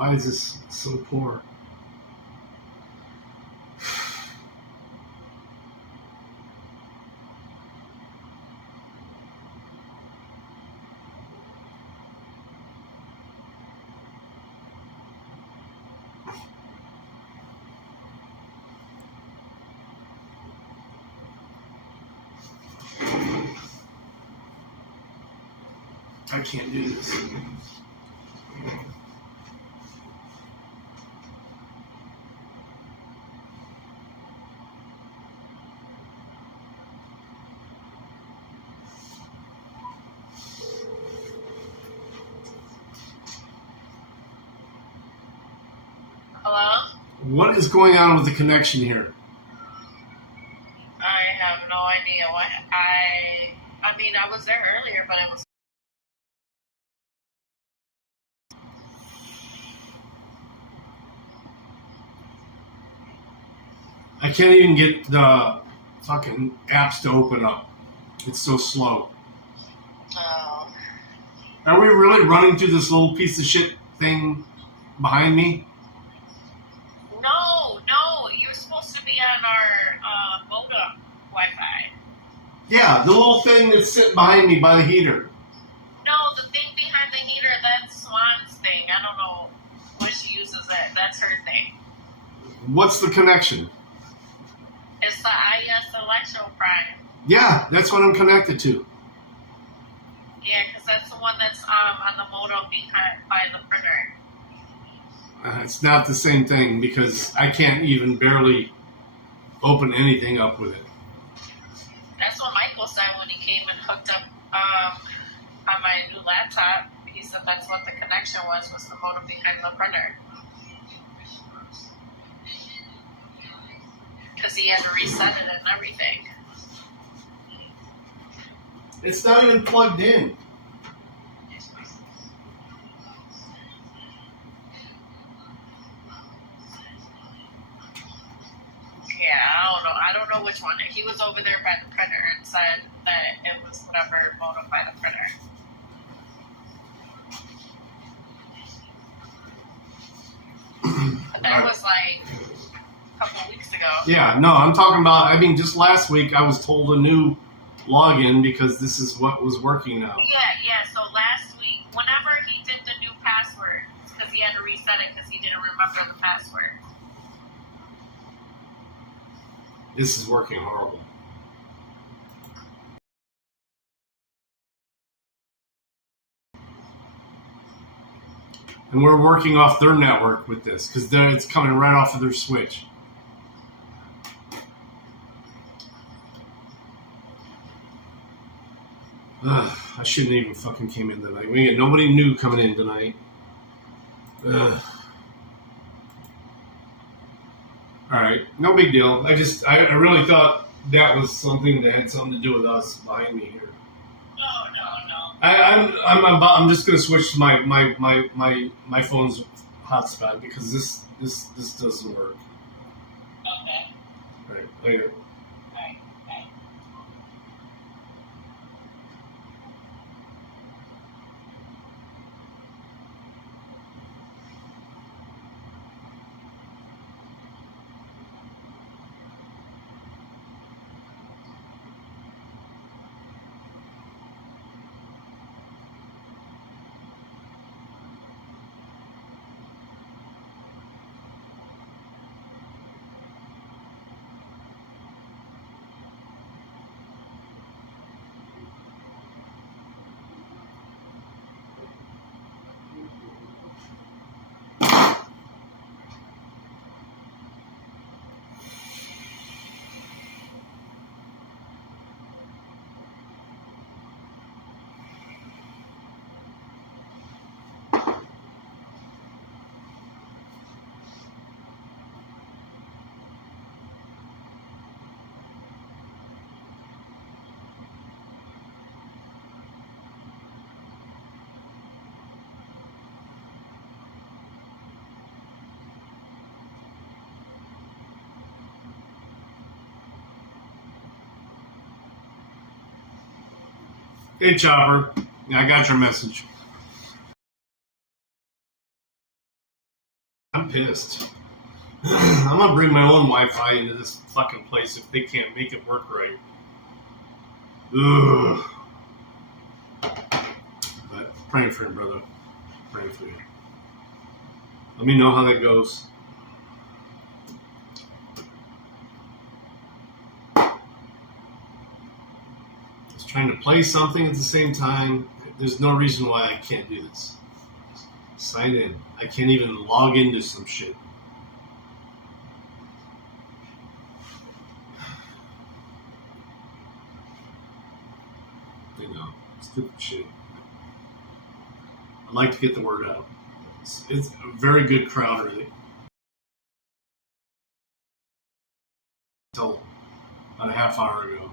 Why is this so poor? I can't do this. Hello? What is going on with the connection here? I have no idea what I mean, I was there earlier, but it was I can't even get the fucking apps to open up. It's so slow. oh. Are we really running through this little piece of shit thing behind me? No, you're supposed to be on our modem Wi-Fi. Yeah, the little thing that's sitting behind me by the heater. No, the thing behind the heater, that's Swan's thing. I don't know what she uses it. That's her thing. What's the connection? It's the IS Electro Prime. Yeah, that's what I'm connected to. Yeah, because that's the one that's on the modem behind by the printer. It's not the same thing because I can't even barely open anything up with it. That's what Michael said when he came and hooked up on my new laptop. He said that's what the connection was the modem behind the printer. Because he had to reset it and everything. It's not even plugged in. Yeah, no, I'm talking about, I mean, just last week I was told a new login because this is what was working now. Yeah. So last week, whenever he did the new password, because he had to reset it because he didn't remember the password. This is working horrible. And we're working off their network with this because it's coming right off of their switch. Ugh, I shouldn't even fucking came in tonight. We got nobody new coming in tonight. Ugh. Alright, no big deal. I really thought that was something that had something to do with us behind me here. No. I'm just gonna switch to my phone's hotspot because this doesn't work. Okay. Alright, later. Hey, Chopper. Yeah, I got your message. I'm pissed. I'm gonna bring my own Wi-Fi into this fucking place if they can't make it work right. Ugh. But praying for him, brother. Praying for you. Let me know how that goes. Just trying to play something at the same time. There's no reason why I can't do this. Sign in. I can't even log into some shit. You know, stupid shit. I'd like to get the word out. It's a very good crowd, really. Until about a half hour ago.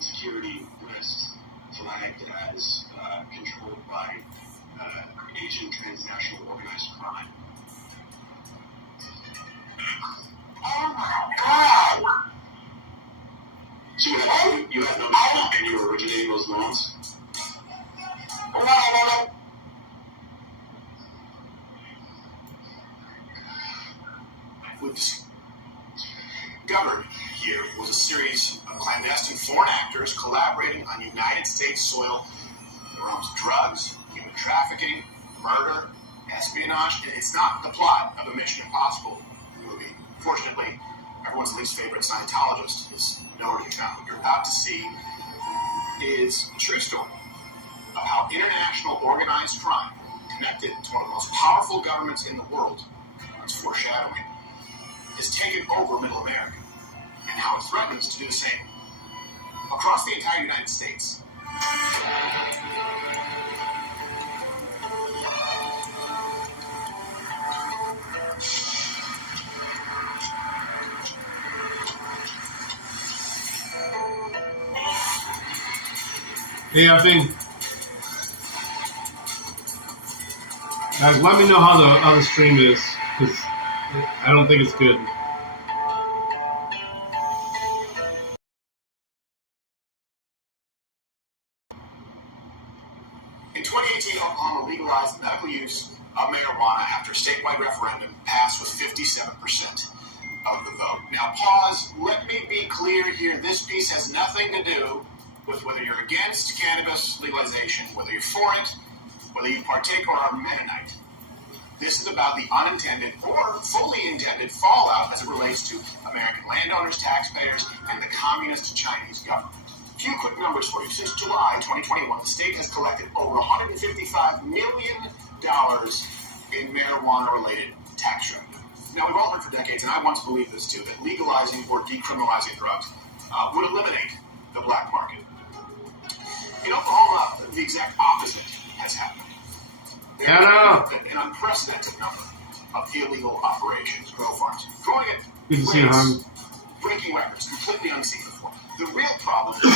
security risks flagged as controlled by Asian transnational organized crime. Oh my God! So you have no doubt and you were originating those loans? No. We've discovered here was a series of clandestine foreign actors collaborating on United States soil in the realms of drugs, human trafficking, murder, espionage. It's not the plot of a Mission Impossible movie. Fortunately, everyone's least favorite Scientologist is nowhere to be found. What you're about to see is a true story of how international organized crime, connected to one of the most powerful governments in the world, it's foreshadowing, has taken over Middle America, and how it threatens to do the same across the entire United States. Hey, I think, guys, let me know how the stream is, because I don't think it's good. In 2018, Oklahoma legalized the medical use of marijuana after a statewide referendum passed with 57% of the vote. Now, pause. Let me be clear here. This piece has nothing to do with whether you're against cannabis legalization, whether you're for it, whether you partake or are Mennonite. This is about the unintended or fully intended fallout as it relates to American landowners, taxpayers, and the communist Chinese government. A few quick numbers for you. Since July 2021, the state has collected over $155 million in marijuana-related tax revenue. Now, we've all heard for decades, and I once believed this too, that legalizing or decriminalizing drugs would eliminate the black market. In Oklahoma, the exact opposite has happened. There have been an unprecedented number of illegal operations, grow farms, growing at rates, breaking records, completely unseen before. The real problem is the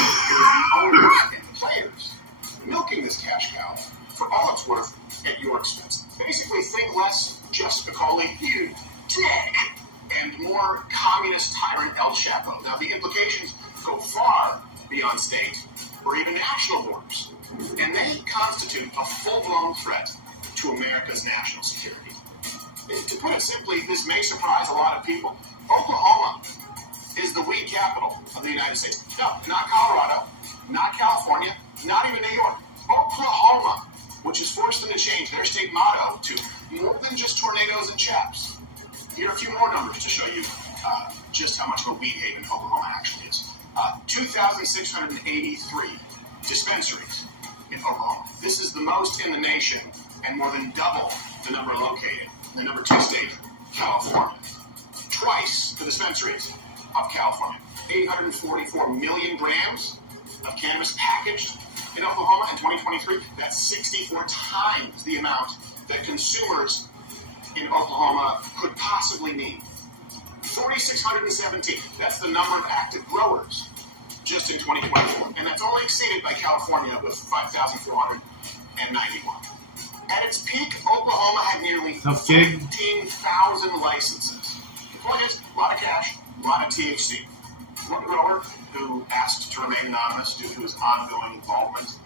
owners and the players milking this cash cow for all it's worth at your expense. Basically, think less just Spicoli, you dick, and more communist tyrant El Chapo. Now, the implications go far beyond state or even national borders, and they constitute a full-blown threat to America's national security. To put it simply, this may surprise a lot of people. Oklahoma is the weed capital of the United States. No, not Colorado, not California, not even New York. Oklahoma, which has forced them to change their state motto to more than just tornadoes and chaps. Here are a few more numbers to show you just how much of a weed haven Oklahoma actually is. 2,683 dispensaries in Oklahoma. This is the most in the nation and more than double the number located in the number 2 state, California. Twice the dispensaries of California. 844 million grams of cannabis packaged in Oklahoma in 2023. That's 64 times the amount that consumers in Oklahoma could possibly need. 4,617. That's the number of active growers just in 2024. And that's only exceeded by California with 5,491. At its peak, Oklahoma had nearly 15,000 licenses. The point is, a lot of cash, a lot of THC. One grower who asked to remain anonymous due to his ongoing involvement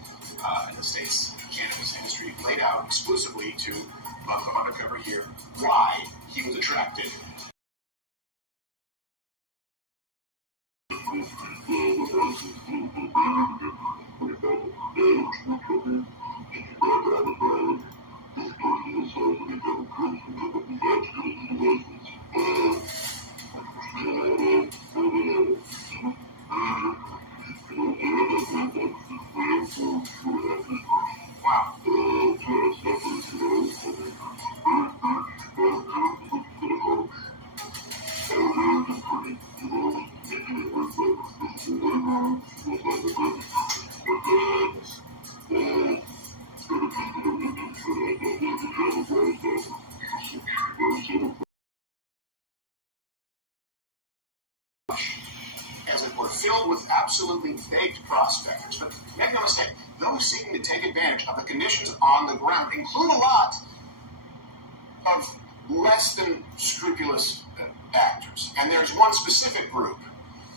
in the state's cannabis industry laid out exclusively to come undercover here why he was attracted. As it were, filled with absolutely baked prospectors. But make no mistake, those seeking to take advantage of the conditions on the ground include a lot of less than scrupulous actors. And there's one specific group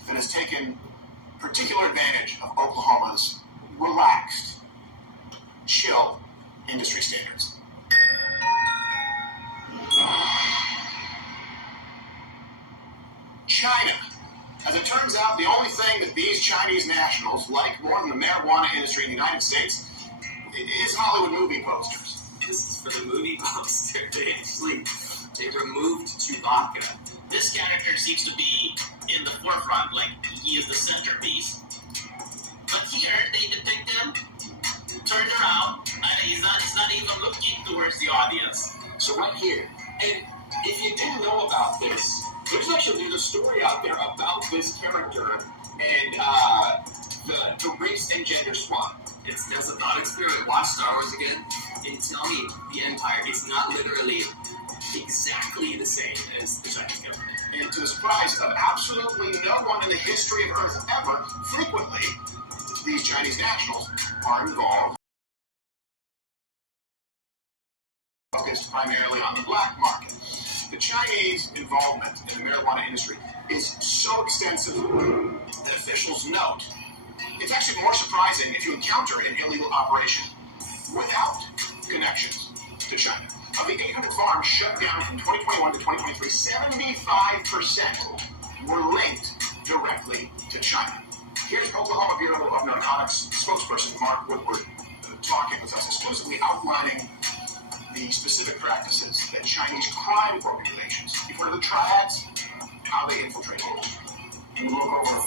that has taken particular advantage of Oklahoma's relaxed, chill industry standards. China. As it turns out, the only thing that these Chinese nationals like more than the marijuana industry in the United States is Hollywood movie posters. This is for the movie poster. They removed Chewbacca. This character seems to be in the forefront, like he is the centerpiece. But here they depict him turned around, and he's not even looking towards the audience. So right here, and if you didn't know about this, there's a story out there about this character and the race and gender swap. That's a thought experiment. Watch Star Wars again and tell me the Empire is not literally exactly the same as the Chinese government. And to the surprise of absolutely no one in the history of Earth ever, frequently, these Chinese nationals are involved, focused primarily on the black market. The Chinese involvement in the marijuana industry is so extensive that officials note it's actually more surprising if you encounter an illegal operation without connections to China. Of the 800 farms shut down from 2021 to 2023, 75% were linked directly to China. Here's Oklahoma Bureau of Narcotics spokesperson Mark Woodward talking with us, exclusively outlining the specific practices that Chinese crime organizations, you've heard of the triads, how they infiltrate the industry. And you look over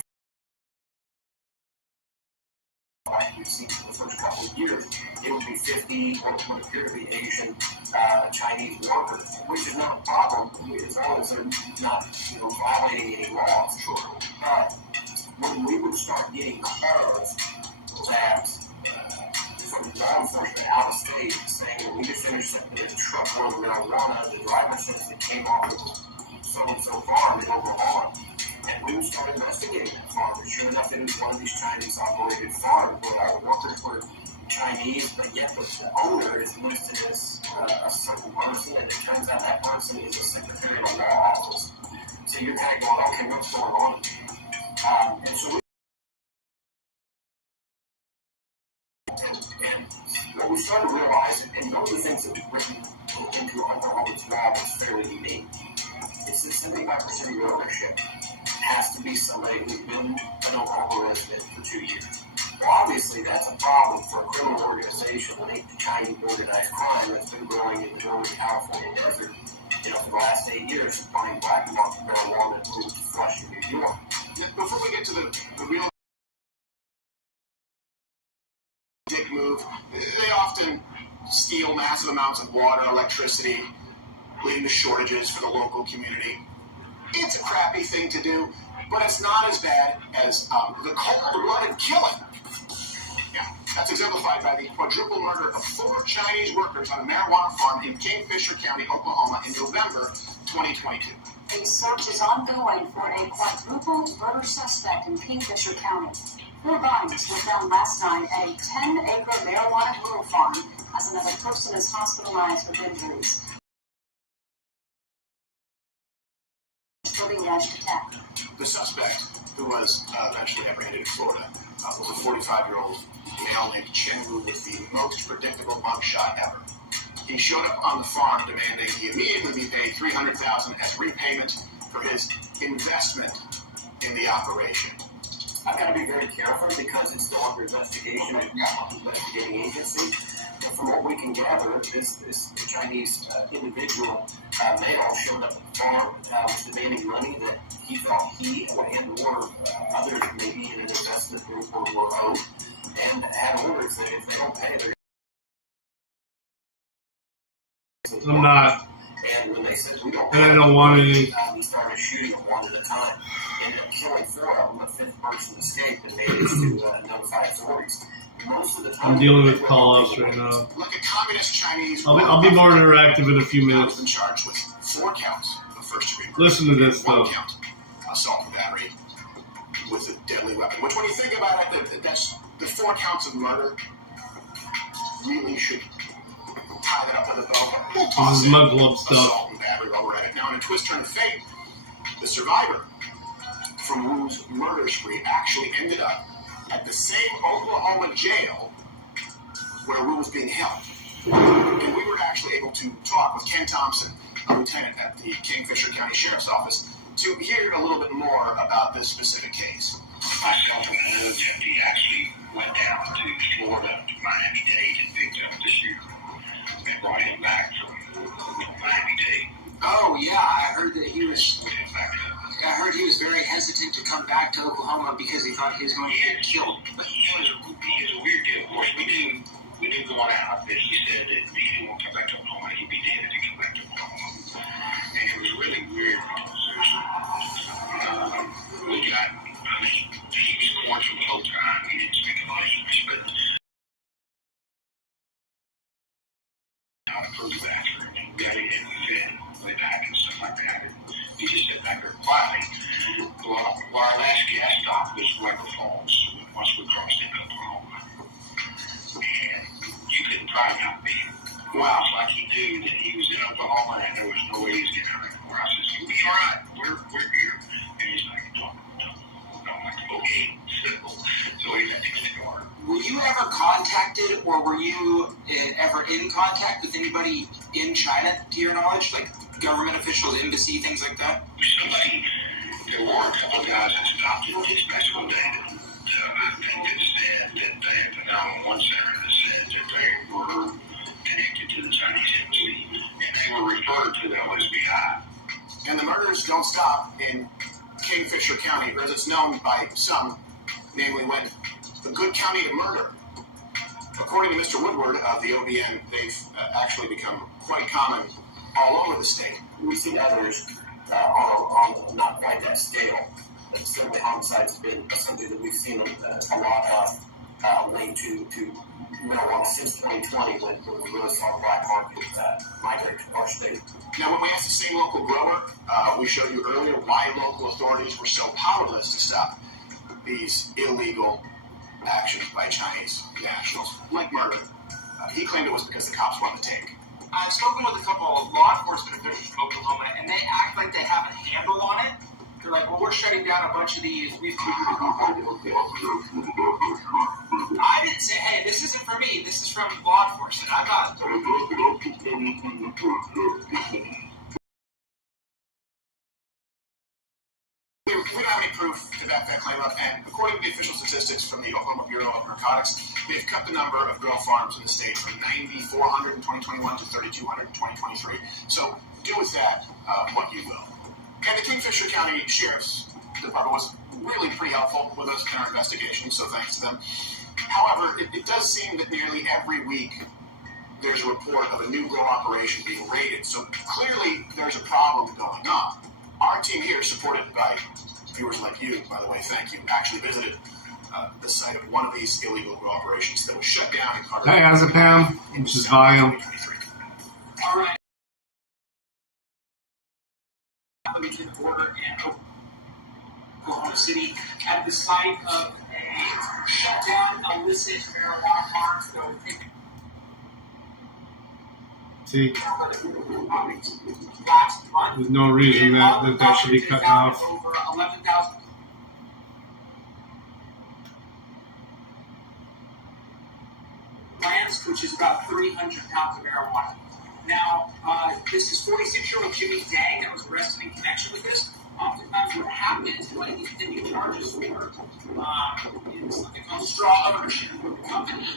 we've seen for the first couple of years, it would be 50 what would appear to be Asian Chinese workers, which is not a problem as long as they're not violating any laws. Sure. But when we would start getting calls that from law enforcement out of state saying, well, we just intercepted a truckload of marijuana, the driver says it came off of so-and-so farm in Oklahoma. And we would start investigating that farm. And sure enough, it was one of these Chinese-operated farms where all the workers were Chinese, but yet the owner is listed as a certain person, and it turns out that person is a secretary of a law office. So you're kind of going, okay, what's going on? And so and what we started to realize, and one of the things that we've written into Oklahoma's law is fairly unique, is that 75% of your ownership has to be somebody who's been an Oklahoma resident for 2 years. Well, obviously, that's a problem for a criminal organization linked to Chinese organized crime that's been growing in the Northern California desert, for the last 8 years, supplying black market marijuana to Flushing, New York. Before we get to the real dick move, they often steal massive amounts of water, electricity, leading to shortages for the local community. It's a crappy thing to do, but it's not as bad as the cold-blooded killing. Yeah, that's exemplified by the quadruple murder of 4 Chinese workers on a marijuana farm in Kingfisher County, Oklahoma in November 2022. A search is ongoing for a quadruple murder suspect in Kingfisher County. 4 bodies were found last night at a 10-acre marijuana grow farm as another person is hospitalized with injuries. For the alleged attack. The suspect, who was eventually apprehended in Florida, was a 45-year-old male named Chen Wu with the most predictable mugshot ever. He showed up on the farm demanding he immediately be paid $300,000 as repayment for his investment in the operation. I've got to be very careful because it's still under investigation by investigating agencies. But from what we can gather, this Chinese individual male showed up at the farm, was demanding money that he thought he and or others maybe in an investment group were owed, and had orders that if they don't pay, they're I'm not. And when they said we don't And I don't want any. he started shooting them one at a time. Ended up killing 4 of them. The 5th person escaped and made it to notify authorities. Most of the time, I'm dealing with call-outs right now. Like a communist Chinese... I'll be more interactive in a few minutes. ...been charged with 4 counts of first-degree murder. Listen to this, though. 1 count, assault and battery with a deadly deadly weapon. Which, when you think about it, that's the 4 counts of murder really should tie that up with a bow. We'll toss in assault and battery while we're at it. Now, in a twist turn of fate, the survivor from Wu's murder spree actually ended up at the same Oklahoma jail where Wu was being held. And we were actually able to talk with Ken Thompson, a lieutenant at the Kingfisher County Sheriff's Office, to hear a little bit more about this specific case. Myself and another deputy actually went down to Florida, to Miami-Dade, and picked up the shooter and brought him back from Miami-Dade. Oh yeah, I heard that he was. I heard he was very hesitant to come back to Oklahoma because he thought he was going to get killed. He is a weird deal. Of course, we knew going out that he said that if he didn't want to come back to Oklahoma, he'd be dead if he came back to Oklahoma. And it was really weird because he was cordial the whole time. He didn't speak a lot of English, but from the bathroom and we got in and we fed him way back and stuff like that. And he just sat back there quietly. Well, our last gas stop was Weber Falls once we crossed into Oklahoma. And you couldn't drive out there. Wow, it's like he knew that he was in Oklahoma and there was no way he was getting out anymore. I said, "You'll be all right. We're here." And he's like, "No." I'm like, "Okay." So he let me start. Were you ever contacted, or were you ever in contact with anybody in China, to your knowledge, like government officials, embassy, things like that? There were a couple of guys that stopped in dispatch one day that I think that said that they had the 911 center that said that they were connected to the Chinese embassy, and they were referred to the OSBI. And the murders don't stop in Kingfisher County, or as it's known by some, namely when the good county to murder. According to Mr. Woodward of the OBN, they've actually become quite common all over the state. We've seen others on not quite that scale, but certainly homicides have been something that we've seen a lot of linked to marijuana since 2020 when we really saw the black market migrate to our state. Now, when we asked the same local grower, we showed you earlier why local authorities were so powerless to stop these illegal actions by Chinese nationals, like murder. He claimed it was because the cops wanted to take. I've spoken with a couple of law enforcement officials from Oklahoma, and they act like they have a handle on it. They're like, "Well, we're shutting down a bunch of these. I didn't say, hey, this isn't for me. This is from law enforcement. I'm not." We don't have any proof to back that claim up, and according to the official statistics from the Oklahoma Bureau of Narcotics, they've cut the number of grow farms in the state from 9,400 in 2021 to 3,200 in 2023. So do with that what you will. And the Kingfisher County Sheriff's Department was really pretty helpful with us in our investigation, so thanks to them. However, it does seem that nearly every week there's a report of a new grow operation being raided, so clearly there's a problem going on. Our team here, supported by viewers like you, by the way, thank you, actually visited the site of one of these illegal grow operations that was shut down in Carter. Hey, how's it, Pam? Just volume. All right. To the border in Oklahoma City at the site of a shut down illicit marijuana farm. See, Last month, there's no reason that should be cut off. Over 11,000 plants, which is about 300 pounds of marijuana. Now, this is 46-year-old Jimmy Dang that was arrested in connection with this. Oftentimes what happens when these pending charges for is something called straw ownership. The company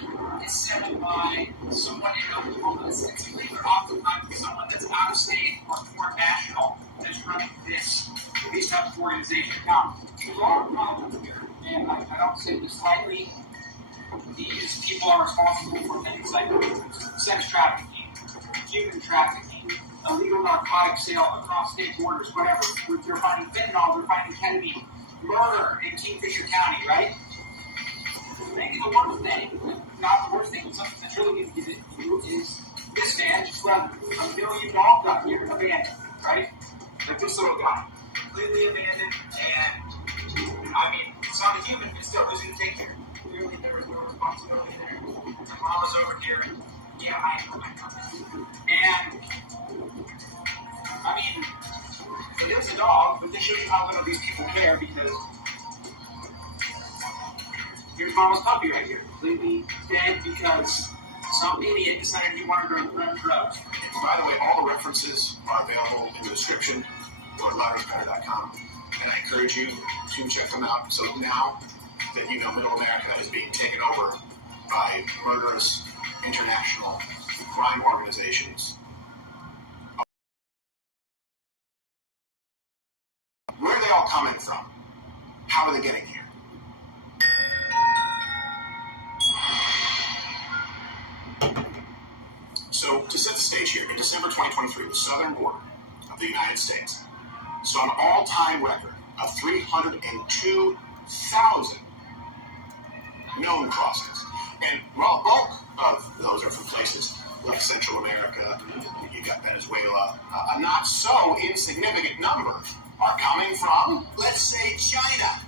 is set up by someone in Oklahoma ostensibly, but oftentimes someone that's out of state or foreign national that's running these types of organizations. Now, there's a lot of problems here, and I don't say this lightly. These people are responsible for things like sex trafficking, human trafficking, illegal narcotic sale across state borders, whatever. They're finding fentanyl, they're finding ketamine, murder in Kingfisher County, right? Maybe the worst thing, not the worst thing, but something that's really going to get it is this man just left $1 million out here abandoned, right? Like this little guy, completely abandoned, and I mean, it's not a human, but still, who's going to take care? Clearly, there was no responsibility there. Mama's over here. Yeah, I know. And, I mean, so there's a dog, but this shows you how little these people care because here's Mama's puppy right here, completely dead because some idiot decided he wanted to run drugs. By the way, all the references are available in the description or at loudersbetter.com, and I encourage you to check them out. So now that you know Middle America is being taken over by murderous international crime organizations, where are they all coming from? How are they getting here? So, to set the stage here, in December 2023, the southern border of the United States saw an all-time record of 302,000 known crossings. And while a bulk of those are from places like Central America, you got Venezuela, a not so insignificant number are coming from, let's say, China.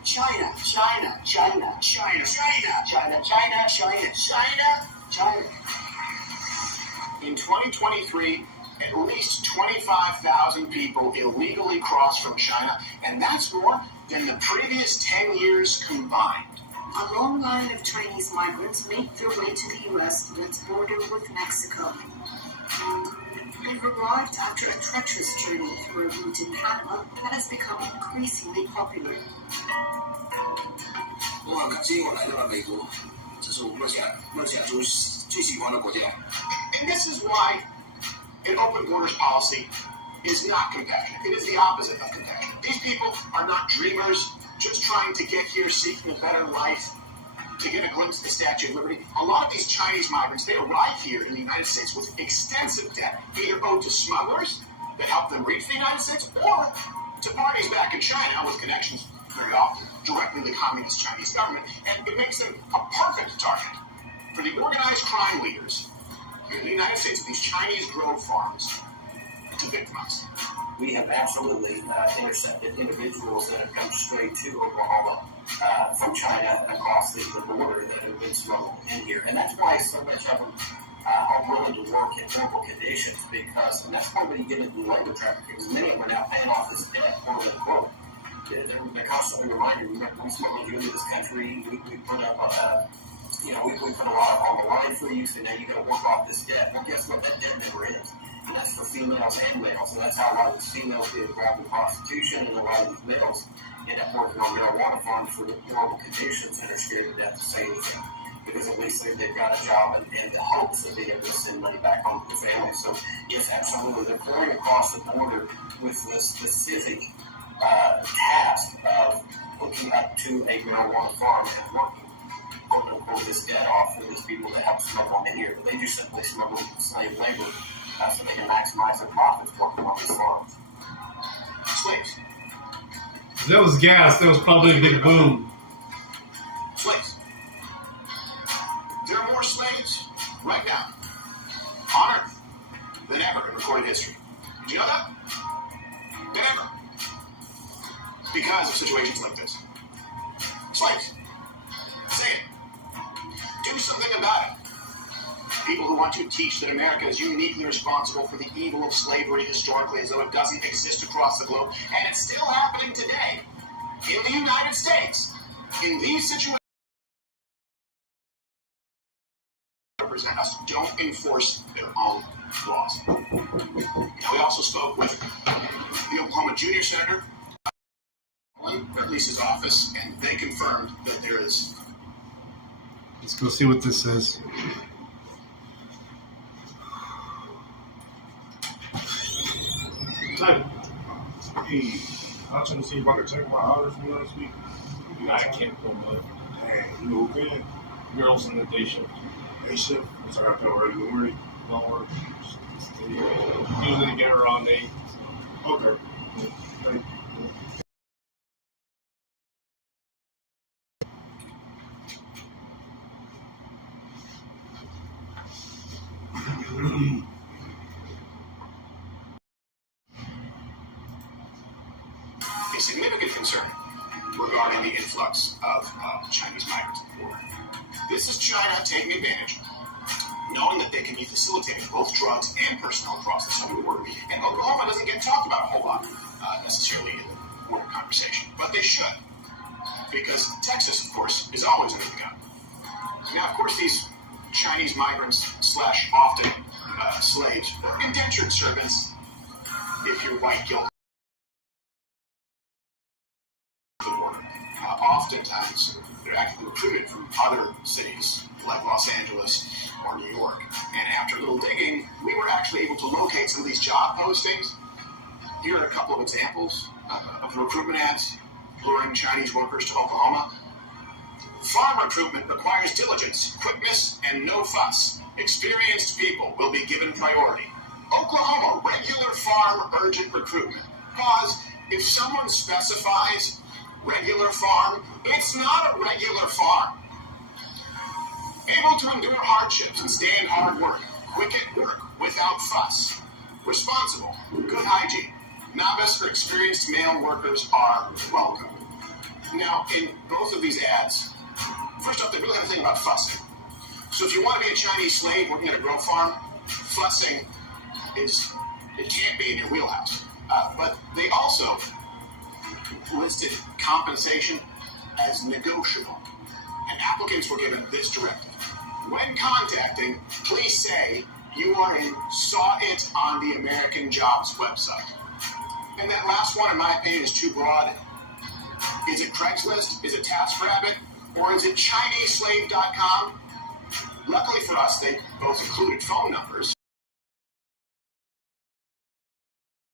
In 2023, at least 25,000 people illegally crossed from China, and that's more than the previous 10 years combined. A long line of Chinese migrants make their way to the U.S. on its border with Mexico. They've arrived after a treacherous journey through a route in Panama that has become increasingly popular. 我很感激我来到了美国，这是我梦想中最喜欢的国家。 And this is why an open borders policy is not compassionate. It is the opposite of compassionate. These people are not dreamers just trying to get here seeking a better life, to get a glimpse of the Statue of Liberty. A lot of these Chinese migrants, they arrive here in the United States with extensive debt, either owed to smugglers that help them reach the United States or to parties back in China with connections very often directly to the communist Chinese government. And it makes them a perfect target for the organized crime leaders in the United States, these Chinese grove farms, to victimize. We have absolutely intercepted individuals that have come straight to Oklahoma from China across the border that have been smuggled in here. And that's why so much of them are willing to work in horrible conditions because, and that's why when you get into labor trafficking, because many of them are now paying off this debt, quote unquote. They're constantly reminded, remember, we smuggled you into this country, we put up we put a lot on the line for you, so now you got to work off this debt. Well, guess what? That debt never ends. And that's for females and males. And that's how a lot of these females get involved in prostitution, and a lot of these males end up working on marijuana farms for horrible conditions and are scared to death to say anything. Because at least they've got a job and the hopes of being able to send money back home to the family. So, yes, absolutely. They're pouring across the border with the specific task of looking up to a marijuana farm and working, quote unquote, this debt off for these people that help smuggle them in here. But they just simply smuggle slave labor so they can maximize their profits working on these farms. Slaves. That was gas. That was probably a big boom. Slaves. There are more slaves right now on Earth than ever in recorded history. Did you know that? Than ever. Because of situations like this. Slaves. Say it. Do something about it. People who want to teach that America is uniquely responsible for the evil of slavery historically as though it doesn't exist across the globe, and it's still happening today in the United States. In these situations, represent us don't enforce their own laws. Now, we also spoke with the Oklahoma junior senator, or at least his office, and they confirmed that there is. Let's go see what this says. Hey, I was trying to see if I could check my hours from last week. I can't pull mother. Dang, you okay? Girls in the day shift. Day shift? So I got to early in the morning. Don't work. Usually get around 8. Okay. Thank you. A significant concern regarding the influx of Chinese migrants at the border. This is China taking advantage, knowing that they can be facilitating both drugs and personnel across the southern border. And Oklahoma doesn't get talked about a whole lot necessarily in the border conversation, but they should, because Texas, of course, is always under the gun. Now, of course, these Chinese migrants / often slaves or indentured servants, if you're white, guilty of the border. Oftentimes, they're actually recruited from other cities like Los Angeles or New York. And after a little digging, we were actually able to locate some of these job postings. Here are a couple of examples of the recruitment ads luring Chinese workers to Oklahoma. Farm recruitment requires diligence, quickness, and no fuss. Experienced people will be given priority. Oklahoma regular farm urgent recruitment. Pause. If someone specifies regular farm, it's not a regular farm. Able to endure hardships and stand hard work. Quick at work, without fuss. Responsible, good hygiene. Novice or experienced male workers are welcome. Now, in both of these ads, first off, they really have a thing about fussing. So if you want to be a Chinese slave working at a grow farm, fussing it can't be in your wheelhouse. But they also listed compensation as negotiable. And applicants were given this directive. When contacting, please say you are in Saw It on the American Jobs website. And that last one, in my opinion, is too broad. Is it Craigslist? Is it TaskRabbit? Or is it ChineseSlave.com? Luckily for us, they both included phone numbers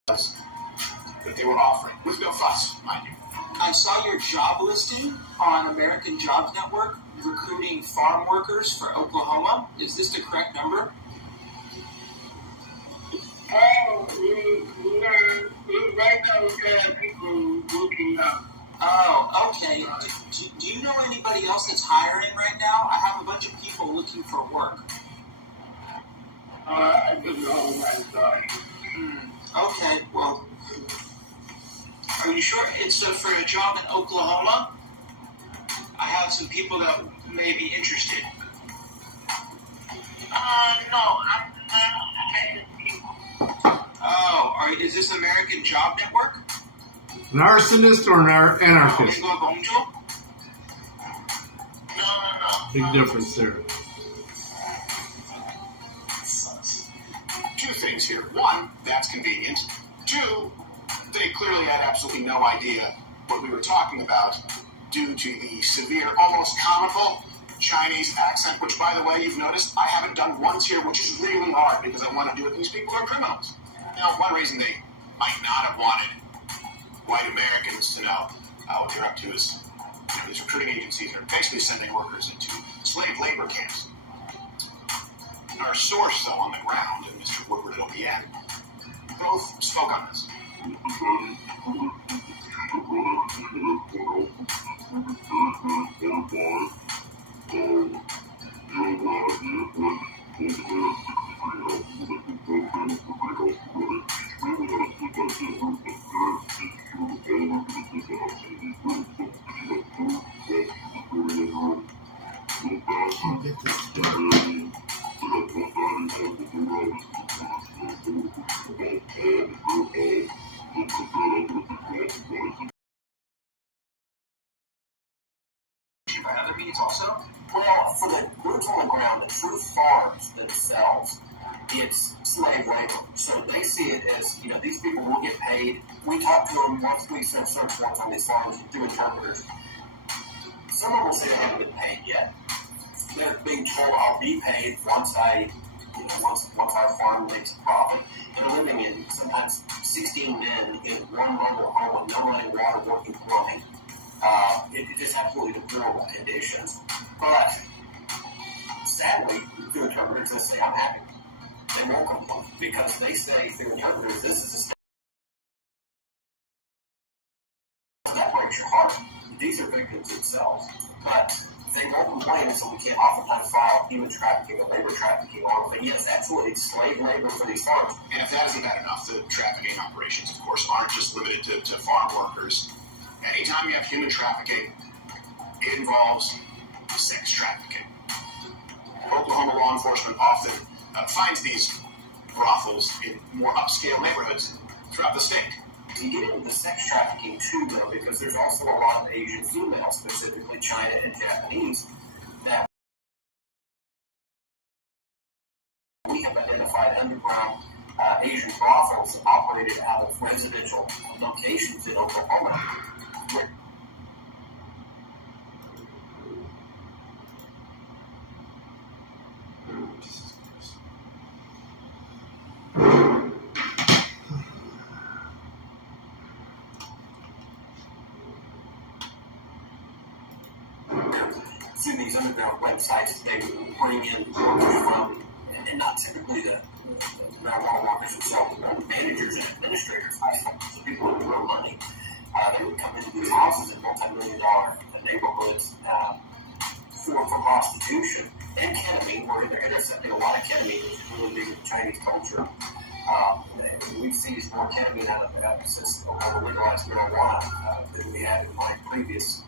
that they were offering, with no fuss, mind you. I saw your job listing on American Jobs Network, recruiting farm workers for Oklahoma. Is this the correct number? Right now we have people looking up. Oh, okay. Do you know anybody else that's hiring right now? I have a bunch of people looking for work. I don't know, I'm sorry. Okay, well, are you sure it's for a job in Oklahoma? I have some people that may be interested. No, I'm not hiring people. Oh, is this American Job Network? An arsonist or an anarchist? No. Big difference there. Two things here. One, that's convenient. Two, they clearly had absolutely no idea what we were talking about due to the severe, almost comical Chinese accent, which, by the way, you've noticed I haven't done once here, which is really hard because I want to do it. These people are criminals. Now, one reason they might not have wanted white Americans to know what they're up to is, these recruiting agencies are basically sending workers into slave labor camps. Our source, though, on the ground, and Mr. Woodward at OPN, both spoke on this. By other means also? Well, for the groups on the ground, the true farms themselves, it's slave labor. So they see it as, these people will get paid. We talk to them once we send search warrants on these farms through interpreters. Some of them say they haven't been paid yet. They're being told I'll be paid once our farm makes a profit. They're living in sometimes 16 men in one mobile home with no running water, working plumbing. It's just absolutely deplorable conditions. But sadly, through interpreters, they say I'm happy. They won't complain because they say through interpreters, this is a state. That breaks your heart. These are victims themselves, but they won't complain, so we can't oftentimes file human trafficking or labor trafficking on. But yes, absolutely, it's slave labor for these farms. And if that isn't bad enough, the trafficking operations, of course, aren't just limited to farm workers Anytime you have human trafficking, it involves sex trafficking. Oklahoma law enforcement often finds these brothels in more upscale neighborhoods throughout the state. You get into the sex trafficking too, though, because there's also a lot of Asian females, specifically China and Japanese, that we have identified underground Asian brothels operated out of residential locations in Oklahoma. Through these underground websites, they would bring in workers from, and not typically the marijuana workers themselves, but managers and administrators, so people with real money. They would come into these houses in multi-million-dollar neighborhoods for prostitution and ketamine, where they're intercepting a lot of ketamine, which is really big in Chinese culture. We've seized more ketamine out of that since Oklahoma legalized marijuana than we had in my previous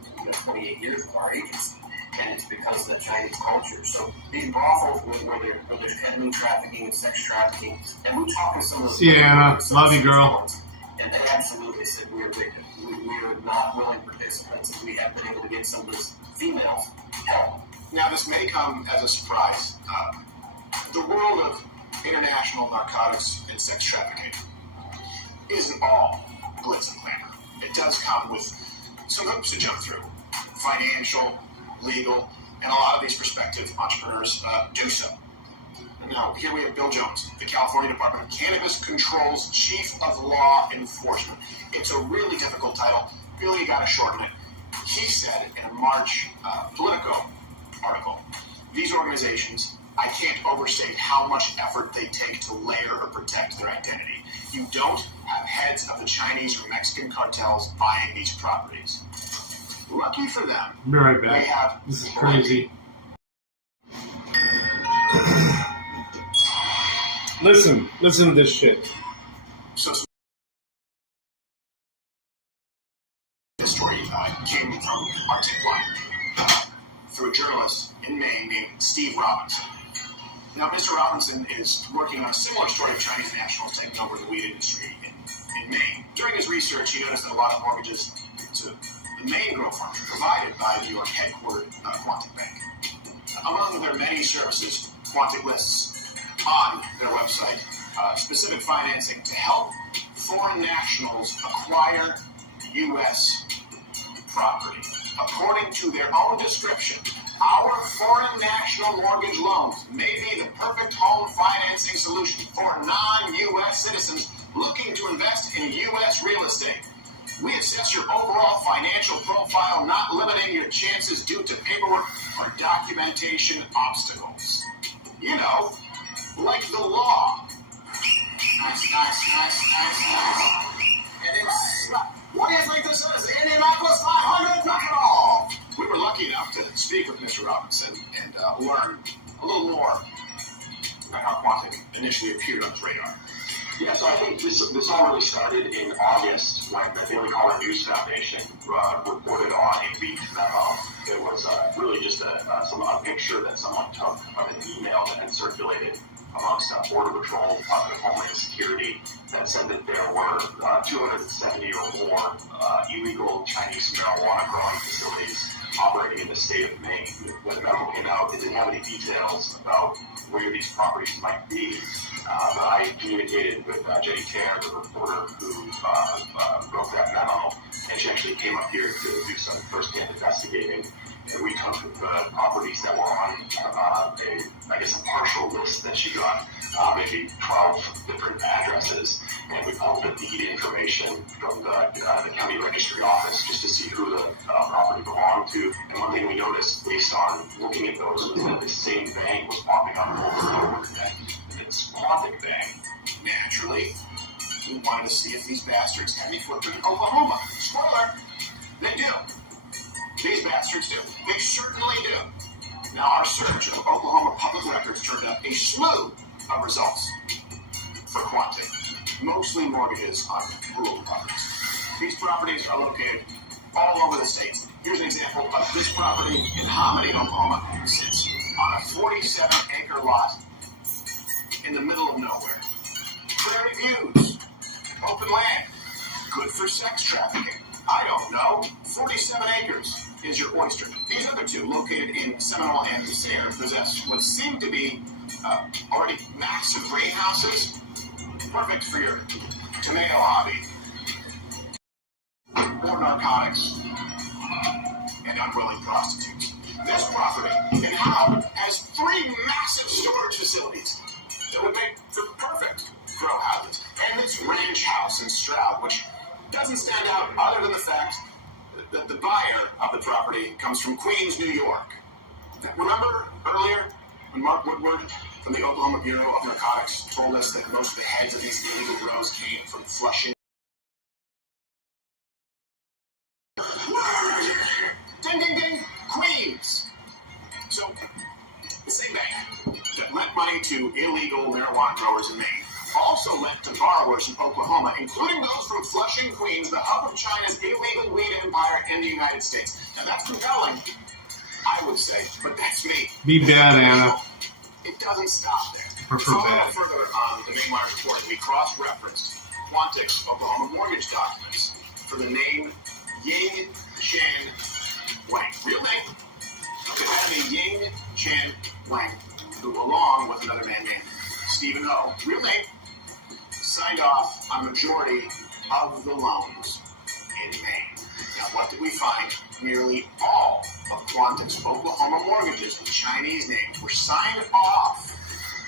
28 years with our agency. And it's because of the Chinese culture. So these brothels where there's ketamine trafficking and sex trafficking, and we talk to some of the Sienna, love you, girl. And they absolutely said we are victims. We are not willing participants, and we have been able to get some of those females help. Now, this may come as a surprise. The world of international narcotics and sex trafficking isn't all glitz and glamour. It does come with some hoops to jump through. Financial, legal, and a lot of these prospective entrepreneurs do so. Now, here we have Bill Jones, the California Department of Cannabis Control's Chief of Law Enforcement. It's a really difficult title. Billy got to shorten it. He said in a March Politico article, these organizations, I can't overstate how much effort they take to layer or protect their identity. You don't have heads of the Chinese or Mexican cartels buying these properties. Lucky for them, Be right back. they have This is crazy. Listen to this shit. So this story came from our tip line through a journalist in Maine named Steve Robinson. Now, Mr. Robinson is working on a similar story of Chinese nationals taking over the weed industry in Maine. During his research, he noticed that a lot of mortgages to the main grow farms are provided by New York headquartered Quantic Bank. Among their many services, Quantic lists on their website specific financing to help foreign nationals acquire U.S. property. According to their own description, our foreign national mortgage loans may be the perfect home financing solution for non-U.S. citizens looking to invest in U.S. real estate. We assess your overall financial profile, not limiting your chances due to paperwork or documentation obstacles. You know, like the law. Nice. And it's, what do you think this is? The Indianapolis 500 Knock-It-All! We were lucky enough to speak with Mr. Robinson and learn a little more about how Quantic initially appeared on his radar. Yeah, so I think this all really started in August when the Daily Caller News Foundation reported on a leaked memo. It was really just a picture that someone took of an email that had circulated amongst Border Patrol, Department of Homeland Security, that said that there were 270 or more illegal Chinese marijuana growing facilities operating in the state of Maine. When the memo came out, it didn't have any details about where these properties might be. But I communicated with Jenny Tanner, the reporter who wrote that memo, and she actually came up here to do some first-hand investigating. And we took the properties that were on a partial list that she got, maybe 12 different addresses, and we pulled the deed information from the county registry office just to see who the property belonged to. And one thing we noticed based on looking at those was that the same bank was popping up over and over again. It's Quantic Bank. Naturally, we wanted to see if these bastards had any footprint in Oklahoma. Spoiler, they do. These bastards do. They certainly do. Now, our search of Oklahoma public records turned up a slew of results for Quantic, mostly mortgages on rural properties. These properties are located all over the states. Here's an example of this property in Hominy, Oklahoma. It sits on a 47-acre lot in the middle of nowhere. Prairie views, open land, good for sex trafficking. I don't know. 47 acres is your oyster. These other two, located in Seminole and Sayre, possess what seem to be already massive greenhouses. Perfect for your tomato hobby. Or narcotics and unwilling prostitutes. This property in Howe has 3 massive storage facilities that would make for perfect grow houses. And this ranch house in Stroud, which doesn't stand out other than the fact that the buyer of the property comes from Queens, New York. Remember earlier when Mark Woodward from the Oklahoma Bureau of Narcotics told us that most of the heads of these illegal grows came from Flushing? Ding, ding, ding, Queens. So, the same bank that lent money to illegal marijuana growers in Maine also lent to borrowers in Oklahoma, including those from Flushing, Queens, the hub of China's illegal weed empire in the United States. Now, that's compelling, I would say, but that's me. Be bad, Anna. It doesn't stop there. Prefer bad. Further on the Mainline report, we cross-referenced Quantic's Oklahoma mortgage documents for the name Ying Chan Wang. Real name. Academy Ying Chan Wang, who, along with another man named Stephen O, real name, signed off on majority of the loans in Maine. Now, what did we find? Nearly all of Quantic's Oklahoma mortgages with Chinese names were signed off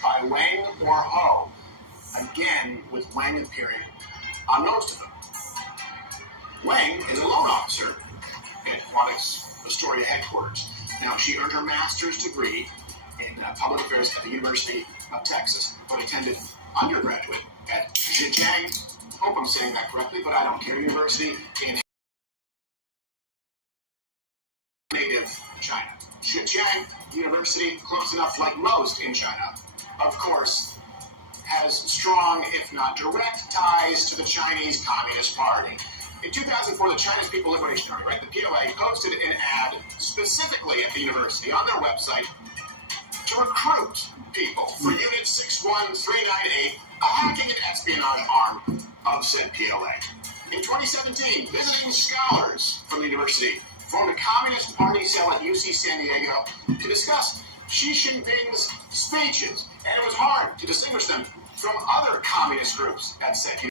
by Wang or Ho, again with Wang appearing on most of them. Wang is a loan officer at Quantic's Astoria headquarters. Now, she earned her master's degree in public affairs at the University of Texas, but attended undergraduate at Zhejiang, hope I'm saying that correctly, but I don't care, University in native China. Zhejiang University, close enough like most in China, of course, has strong, if not direct, ties to the Chinese Communist Party. In 2004, the Chinese People Liberation Army, right, the PLA, posted an ad specifically at the university on their website to recruit people for Unit 61398, a hacking and espionage arm of said PLA. In 2017, visiting scholars from the university formed a Communist Party cell at UC San Diego to discuss Xi Jinping's speeches, and it was hard to distinguish them from other communist groups at said university.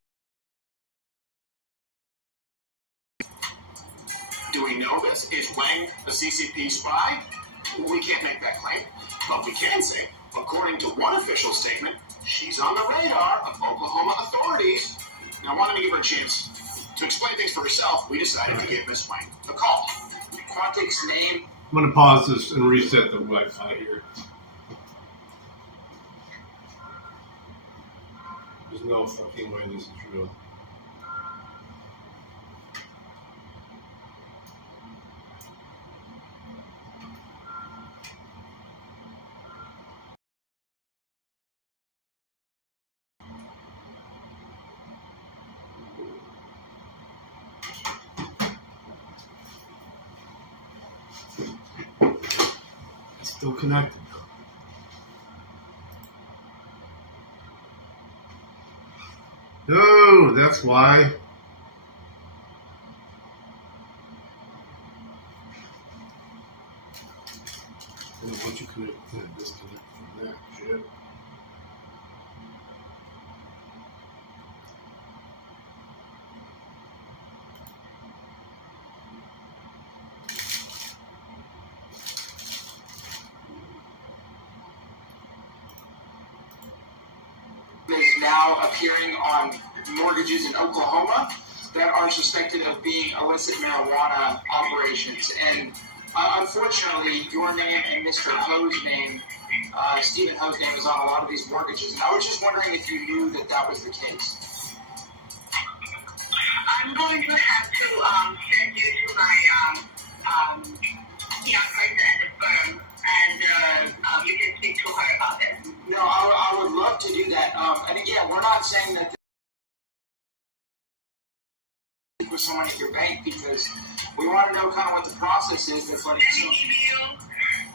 Do we know this? Is Wang a CCP spy? We can't make that claim, but we can say, according to one official statement, she's on the radar of Oklahoma authorities. Now, wanting to give her a chance to explain things for herself, we decided to give Miss Wang a call. Quantic's name. I'm going to pause this and reset the Wi-Fi here. There's no fucking way this is real. Still connected. Oh, that's why. And once you connect, disconnect from that shit. Is now appearing on mortgages in Oklahoma that are suspected of being illicit marijuana operations. And unfortunately, your name and Mr. Ho's name, Stephen Ho's name, is on a lot of these mortgages. And I was just wondering if you knew that that was the case. I'm going to have to send you to my person at the firm, and you can speak to her about this. No, I would love to do that. And again, we're not saying that some money at your bank because we want to know kind of what the process is that's letting you. Let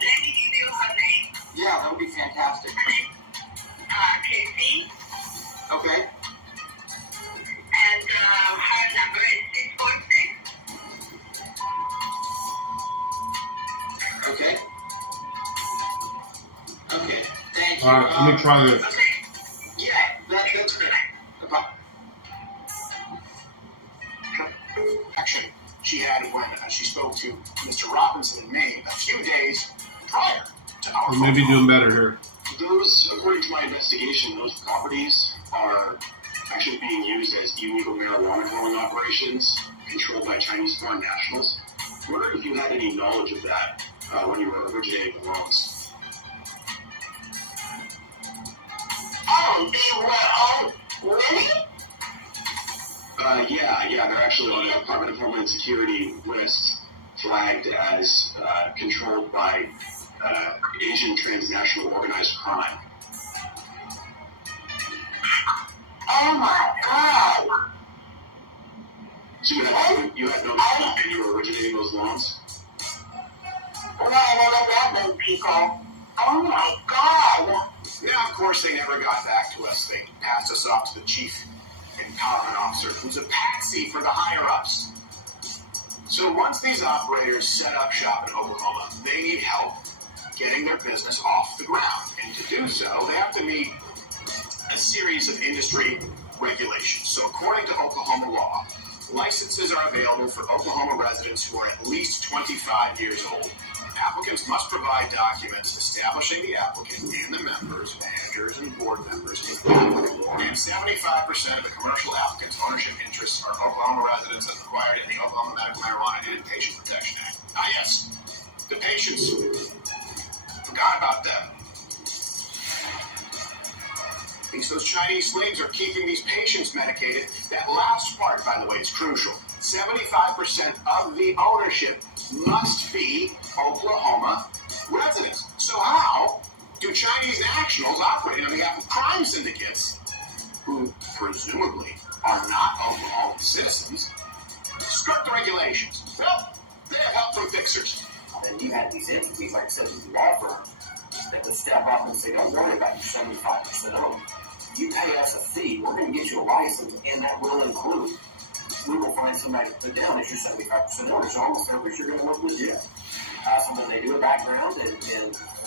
me give you her name. Yeah, that would be fantastic. Casey. Okay. And her number is 646. Okay. Okay. Thank you. All right, let me try this. Okay. Yeah, that's good. No problem. Action she had when she spoke to Mr. Robinson in Maine a few days prior to our We may be doing better here. Those, according to my investigation, those properties are actually being used as illegal marijuana growing operations controlled by Chinese foreign nationals. I wonder if you had any knowledge of that when you were originating the loans. Oh, they were all really? Yeah, they're actually on the Department of Homeland Security list, flagged as controlled by Asian transnational organized crime. Oh my God. So you had no knowledge when you were originating those loans? Well, I never met those people. Oh my God. Now, of course, they never got back to us. They passed us off to the chief empowerment officer, who's a patsy for the higher-ups. So once these operators set up shop in Oklahoma, they need help getting their business off the ground. And to do so, they have to meet a series of industry regulations. So according to Oklahoma law, licenses are available for Oklahoma residents who are at least 25 years old. Applicants must provide documents establishing the applicant and the members, managers, and board members. And 75% of the commercial applicants' ownership interests are Oklahoma residents as required in the Oklahoma Medical Marijuana and Patient Protection Act. Ah, yes, the patients. Forgot about them. Because those Chinese slaves are keeping these patients medicated. That last part, by the way, is crucial. 75% of the ownership must be Oklahoma residents. So how do Chinese nationals operating on behalf of crime syndicates, who presumably are not Oklahoma citizens, skirt the regulations? Well, they have help from fixers. And you had these entities, like I said, these law firms, that would step up and say, don't worry about your 75% owner. You pay us a fee, we're going to get you a license, and that will include, we will find somebody to put down as your 75% owner. So on the surface, you're going to look legit. So then they do a background, and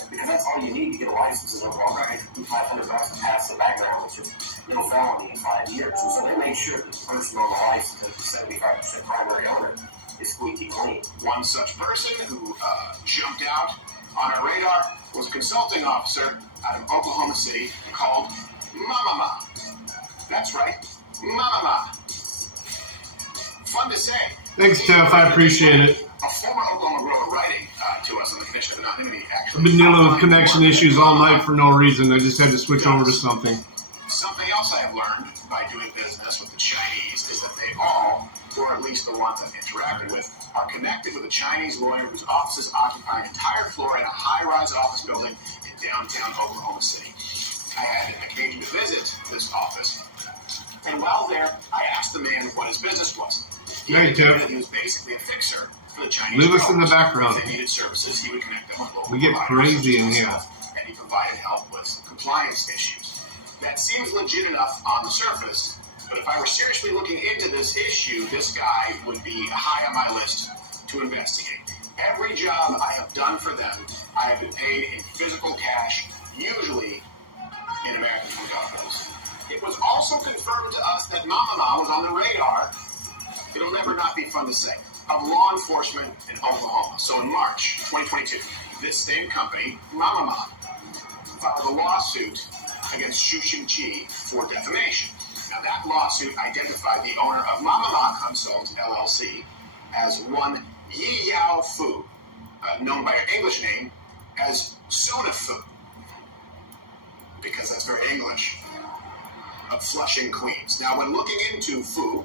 because that's all you need to get a license in Oklahoma, right? $500 to pass the background, which is no felony in 5 years. And so they make sure that the person on the license is the 75% primary owner is squeaky clean. One such person who jumped out on our radar was a consulting officer out of Oklahoma City called Mama. That's right, Mama. Fun to say. Thanks, Jeff. I appreciate it. A former Oklahoma grower writing to us on the Commission of Anonymity, actually. I've been dealing with connection issues all night for no reason. I just had to switch over to something. Something else I have learned by doing business with the Chinese is that they all, or at least the ones I've interacted with, are connected with a Chinese lawyer whose offices occupy an entire floor in a high-rise office building in downtown Oklahoma City. I had an occasion to visit this office, and while there, I asked the man what his business was. Hey, Jeff. He was basically a fixer for the Chinese Leave us in the growers. background. If they needed services, he would connect them with local We get providers crazy in such as here. himself, and he provided help with compliance issues. That seems legit enough on the surface, but if I were seriously looking into this issue, this guy would be high on my list to investigate. Every job I have done for them, I have been paid in physical cash, usually in American dollars. It was also confirmed to us that Mama was on the radar, it'll never not be fun to say, of law enforcement in Oklahoma. So in March 2022, this same company, Mama, filed a lawsuit against Shuxing Chi for defamation. Now that lawsuit identified the owner of Mama Consult LLC as one Yi Yao Fu, known by her English name as Soda Fu, because that's very English, of Flushing, Queens. Now when looking into Fu,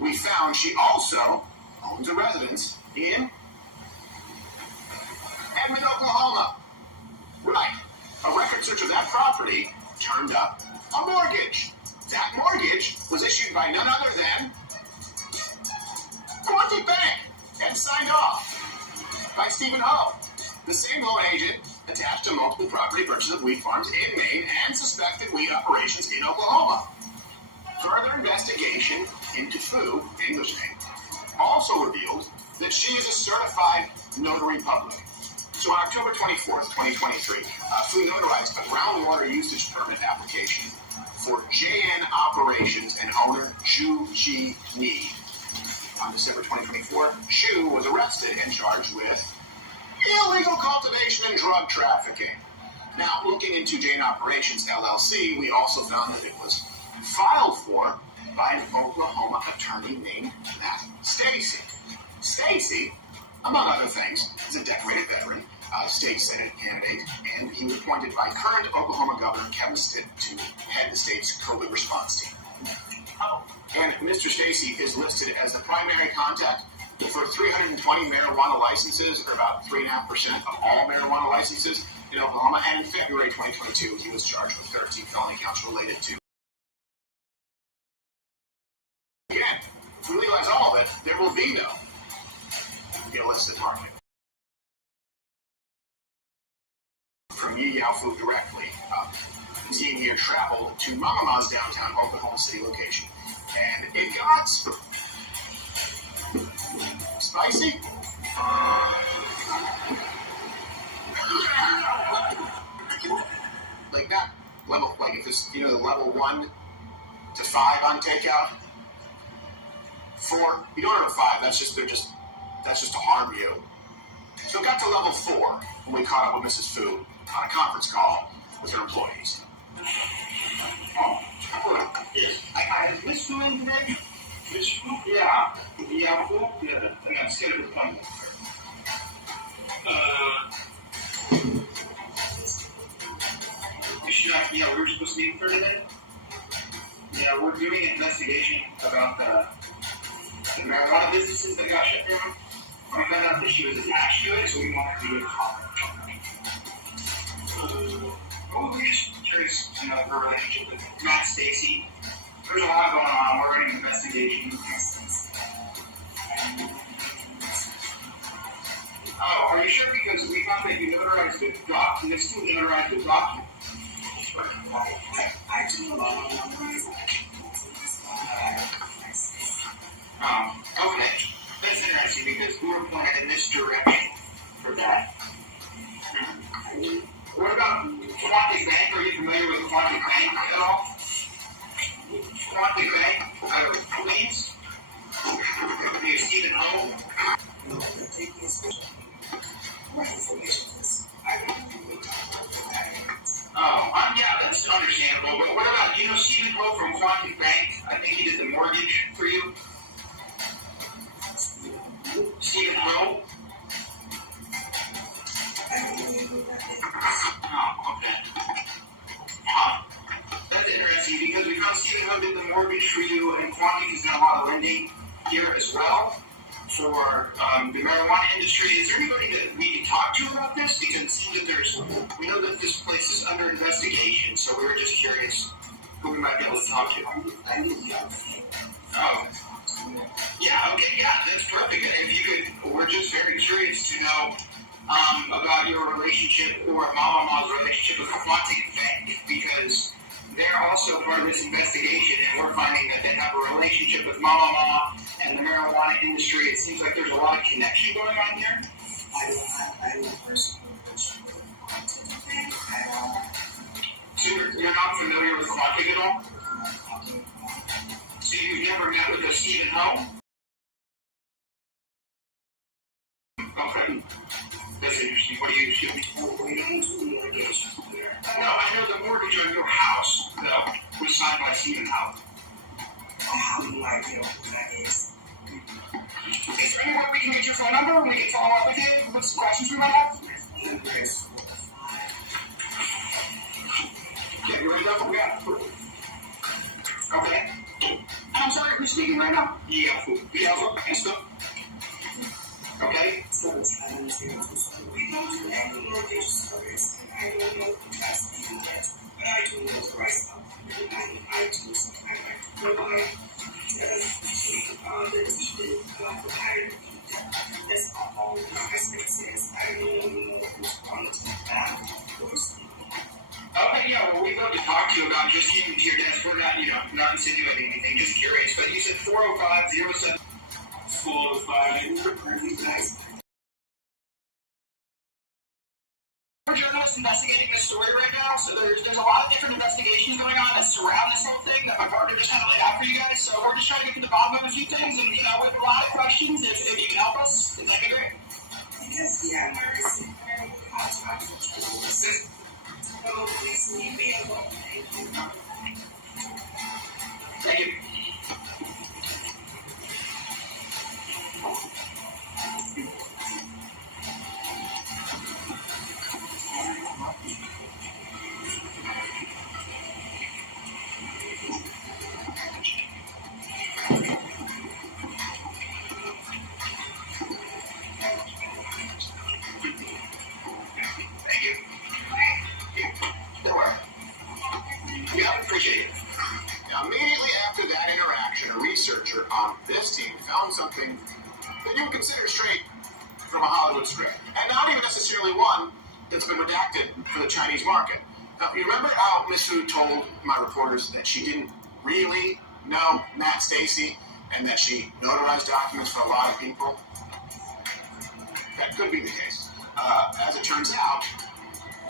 we found she also owns a residence in Edmond, Oklahoma. Right. A record search of that property turned up a mortgage. That mortgage was issued by none other than Quantic Bank and signed off by Stephen Ho, the same loan agent attached to multiple property purchases of wheat farms in Maine and suspected wheat operations in Oklahoma. Further investigation into Fu, English name, also revealed that she is a certified notary public. So on October 24th, 2023, Fu notarized a groundwater usage permit application for JN Operations and owner Zhu Ji Ni. On December 2024, Xu was arrested and charged with illegal cultivation and drug trafficking. Now, looking into JN Operations LLC, we also found that it was filed for by an Oklahoma attorney named Matt Stacy. Stacy, among other things, is a decorated veteran, state Senate candidate, and he was appointed by current Oklahoma Governor Kevin Stitt to head the state's COVID response team. And Mr. Stacy is listed as the primary contact for 320 marijuana licenses, or about 3.5% of all marijuana licenses in Oklahoma. And in February 2022, he was charged with 13 felony counts related to. Again, if we legalize all of it, there will be no illicit marketing. From Yi Yao Fu directly, the team here traveled to Mama Ma's downtown Oklahoma City location, and it got spicy. Like that level, like if it's the level 1 to 5 on takeout. 4, you don't order 5. That's just to harm you. So it got to level 4 when we caught up with Mrs. Fu on a conference call with her employees. Yes. Is this Fu in today? This Fu? Yeah. Yeah, Fu? Yeah. And I'm scared of the fun. Yeah, we were supposed to meet with her today. Yeah, we're doing an investigation about the marijuana businesses that got shut down. I found out that she was attached to it, so we wanted to do a comment on that. We're just curious to know her relationship with Matt Stacy. There's a lot going on. We're running an investigation. Oh, are you sure? Because we found that you notarized the document. You still notarized the document. I do notarize it. Okay. That's interesting because we were pointed in this direction for that. What about Quantic Bank? Are you familiar with Quantic Bank at all? Quantic Bank out of Queens? Have you seen it home? Yeah, that's understandable. But what about, Stephen Ho from Quantic Bank? I think he did the mortgage for you. Stephen Ho? Oh, okay. That's interesting because we found Stephen Ho did the mortgage for you, and Quantic has done a lot of lending here as well for the marijuana industry. Is there anybody that we can talk to about this? Because it seems that we know that this place is under investigation, so we were just curious who we might be able to talk to. Oh. Yeah, okay, yeah, that's perfect. If you could, we're just very curious to know about your relationship or Mama Ma's relationship with Quantic Bank, because they're also part of this investigation, and we're finding that they have a relationship with Mama Ma and the marijuana industry. It seems like there's a lot of connection going on here. So you're not familiar with Quantic at all? So you've never met with a Stephen Ho? Okay. That's interesting. What do you do? No, I know the mortgage on your house, though, was signed by Stephen Ho. How do I know who that is? Is there any way we can get your phone number and we can follow up with you with some questions we might have? Yeah, you ready to go? Yeah. Okay. I'm sorry, who's speaking right now? Yeah, okay. Okay, yeah, well, we love to talk to you about just getting to your desk. We're not, not insinuating anything, just curious. But you said 405-07. 405, you guys. We're journalists investigating this story right now, so there's a lot of different investigations going on that surround this whole thing that my partner just kind of laid out for you guys. So we're just trying to get to the bottom of a few things, and we have a lot of questions. If you can help us, that'd be great. Because we are nervous and very hard to so please leave me alone. Thank you. Yeah, appreciate it. Now, immediately after that interaction, a researcher on this team found something that you would consider straight from a Hollywood script, and not even necessarily one that's been redacted for the Chinese market. Now, you remember how Miss Hu told my reporters that she didn't really know Matt Stacy and that she notarized documents for a lot of people? That could be the case. As it turns out,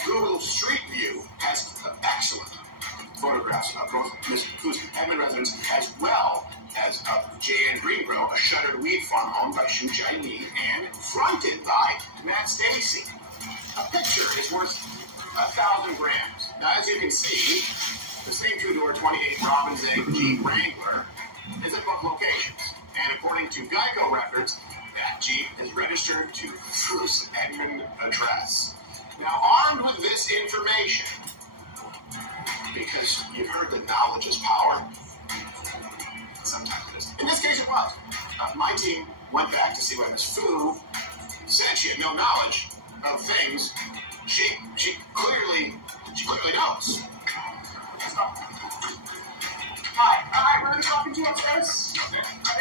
Google Street View has excellent photographs of both Miss Hu's Edmond residence as well as of J.N. Greengrow, a shuttered weed farm owned by Xu Jiayi and fronted by Matt Stacy. A picture is worth 1,000 grams. Now, as you can see, the same two-door 28 Robin's Egg Jeep Wrangler is at both locations. And according to Geico records, that Jeep is registered to Hu's Edmond address. Now, armed with this information, because you've heard that knowledge is power, sometimes it is. In this case, it was. My team went back to see what Miss Fu said she had no knowledge of things she clearly knows. Hi, we're talking to you upstairs.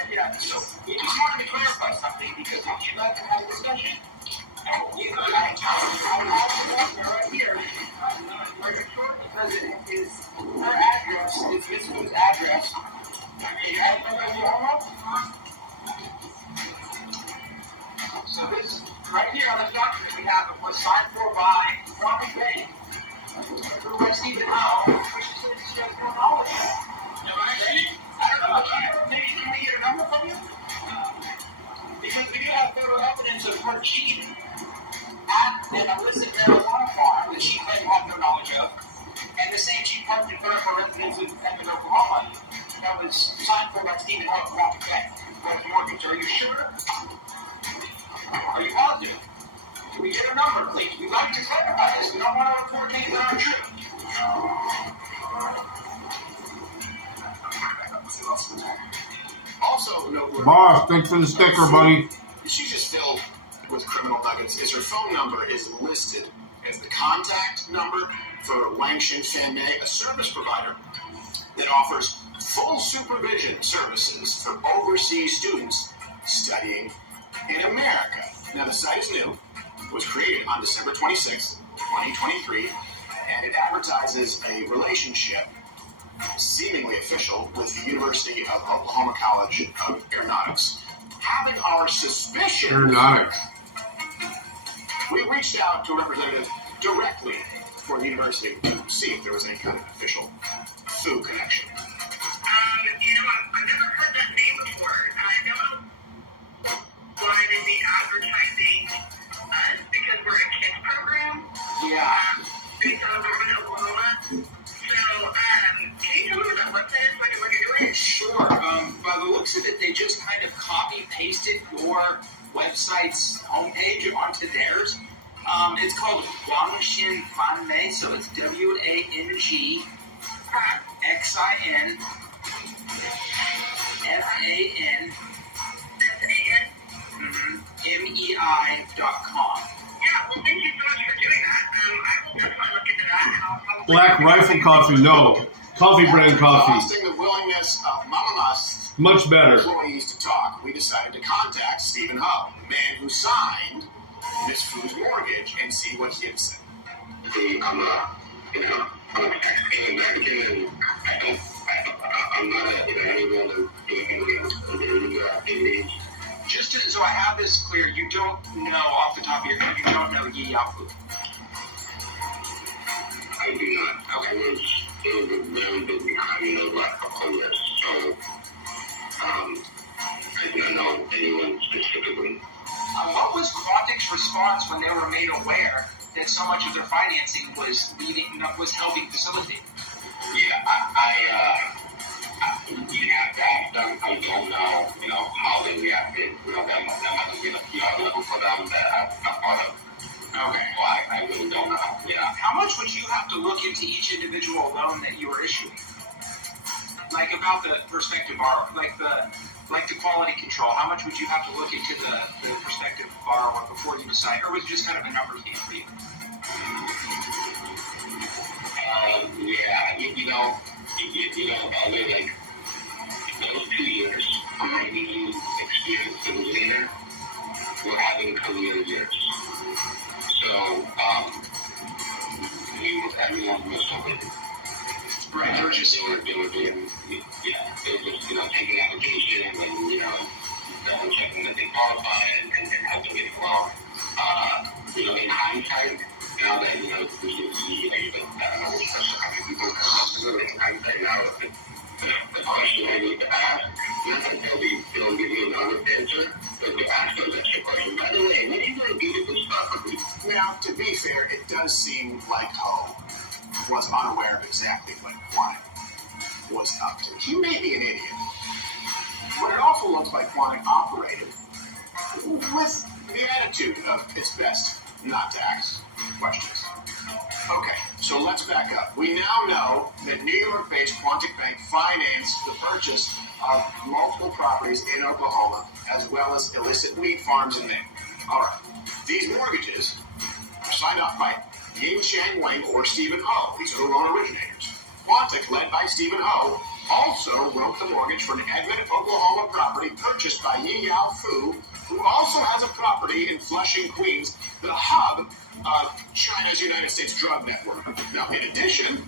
Yeah, so we just wanted to clarify something because we'd like to have a discussion. I have the right here. Are you sure? Because it is her address. It's Miss Fu's address. So this right here on the document we have it was signed for by Ronnie Bay. Who by Stephen Howe, which is she has no knowledge of. I don't know. Maybe can we get a number from you? Because we do have photo evidence of her Jeep at an illicit marijuana farm that she claimed to have no knowledge of, and the same Jeep parked in front of her residence in Edmond, Oklahoma, that was signed for by Stephen Howe Rocky Bank. Mortgage. Are you sure? Are you positive? Can we get a number, please? We'd like to clarify this. We don't want to report things that aren't true. Also, noteworthy. Boss, thanks for the sticker, buddy. She's just filled with criminal nuggets. Is her phone number is listed as the contact number for Wangshin Fanmei, a service provider that offers full supervision services for overseas students studying in America. Now, the site is new. It was created on December 26, 2023, and it advertises a relationship, seemingly official, with the University of Oklahoma College of Aeronautics. Having our suspicion, Aeronautics. we reached out to a representative directly for the university to see if there was any kind of official Fu connection. I've never heard that name before. I don't know why they'd be advertising us because we're a kids program. Yeah. Based on in Oklahoma. So, can you tell me what that website is so I can look into it? Sure. By the looks of it, they just kind of copy-pasted your website's homepage onto theirs. It's called Wangshin Fanmei, so it's WANGXIN FAN MEI.com. Yeah, well, thank you so much for doing that. I will definitely look into that, and I'll probably... Black Rifle Coffee, no. Coffee brand coffee. Exhausting the willingness of Mama Must Much better. employees to talk, we decided to contact Stephen Howe, man who signed Ms. Fu's mortgage and see what he had said. I'm a taxpaying American, and I'm not anyone to activities. Just so I have this clear, you don't know off the top of your head, you don't know Yi Yafu. I do not. Okay. It was very busy behind me the last couple of years, so I do not know anyone specifically. What was Quantic's response when they were made aware that so much of their financing was helping facilitate? Yeah, you have to ask them. I don't know, how they reacted. That might have been a PR level for them that I'm part of. Okay. Well, I really don't know. Yeah. How much would you have to look into each individual loan that you were issuing? Like about the prospective borrower, like the quality control. How much would you have to look into the prospective borrower before you decide, or was it just kind of a numbers game for you? Like those 2 years, maybe experience as a leader, we're having career years. So, everyone was hoping. Right, they were just doing, they were just, taking applications and, double checking that they qualify and helping get a loan. In hindsight, now that, we can see, I don't know which question how many people come up to it. In hindsight, now the question I need to ask, not that they'll give me an honest answer, but to ask those extra questions. By the way, what are you going to do with this property? Now, to be fair, it does seem like Ho was unaware of exactly what Quantic was up to. He may be an idiot, but it also looks like Quantic operated with the attitude of it's best not to ask questions. Okay, so let's back up. We now know that New York-based Quantic Bank financed the purchase of multiple properties in Oklahoma, as well as illicit wheat farms in Maine. All right, these mortgages are signed off by Yin Chang Wang or Stephen Ho. These are the loan originators. Quantic, led by Stephen Ho, also wrote the mortgage for an Edmond, Oklahoma property purchased by Yi Yafu, who also has a property in Flushing, Queens, the hub of China's United States drug network. Now, in addition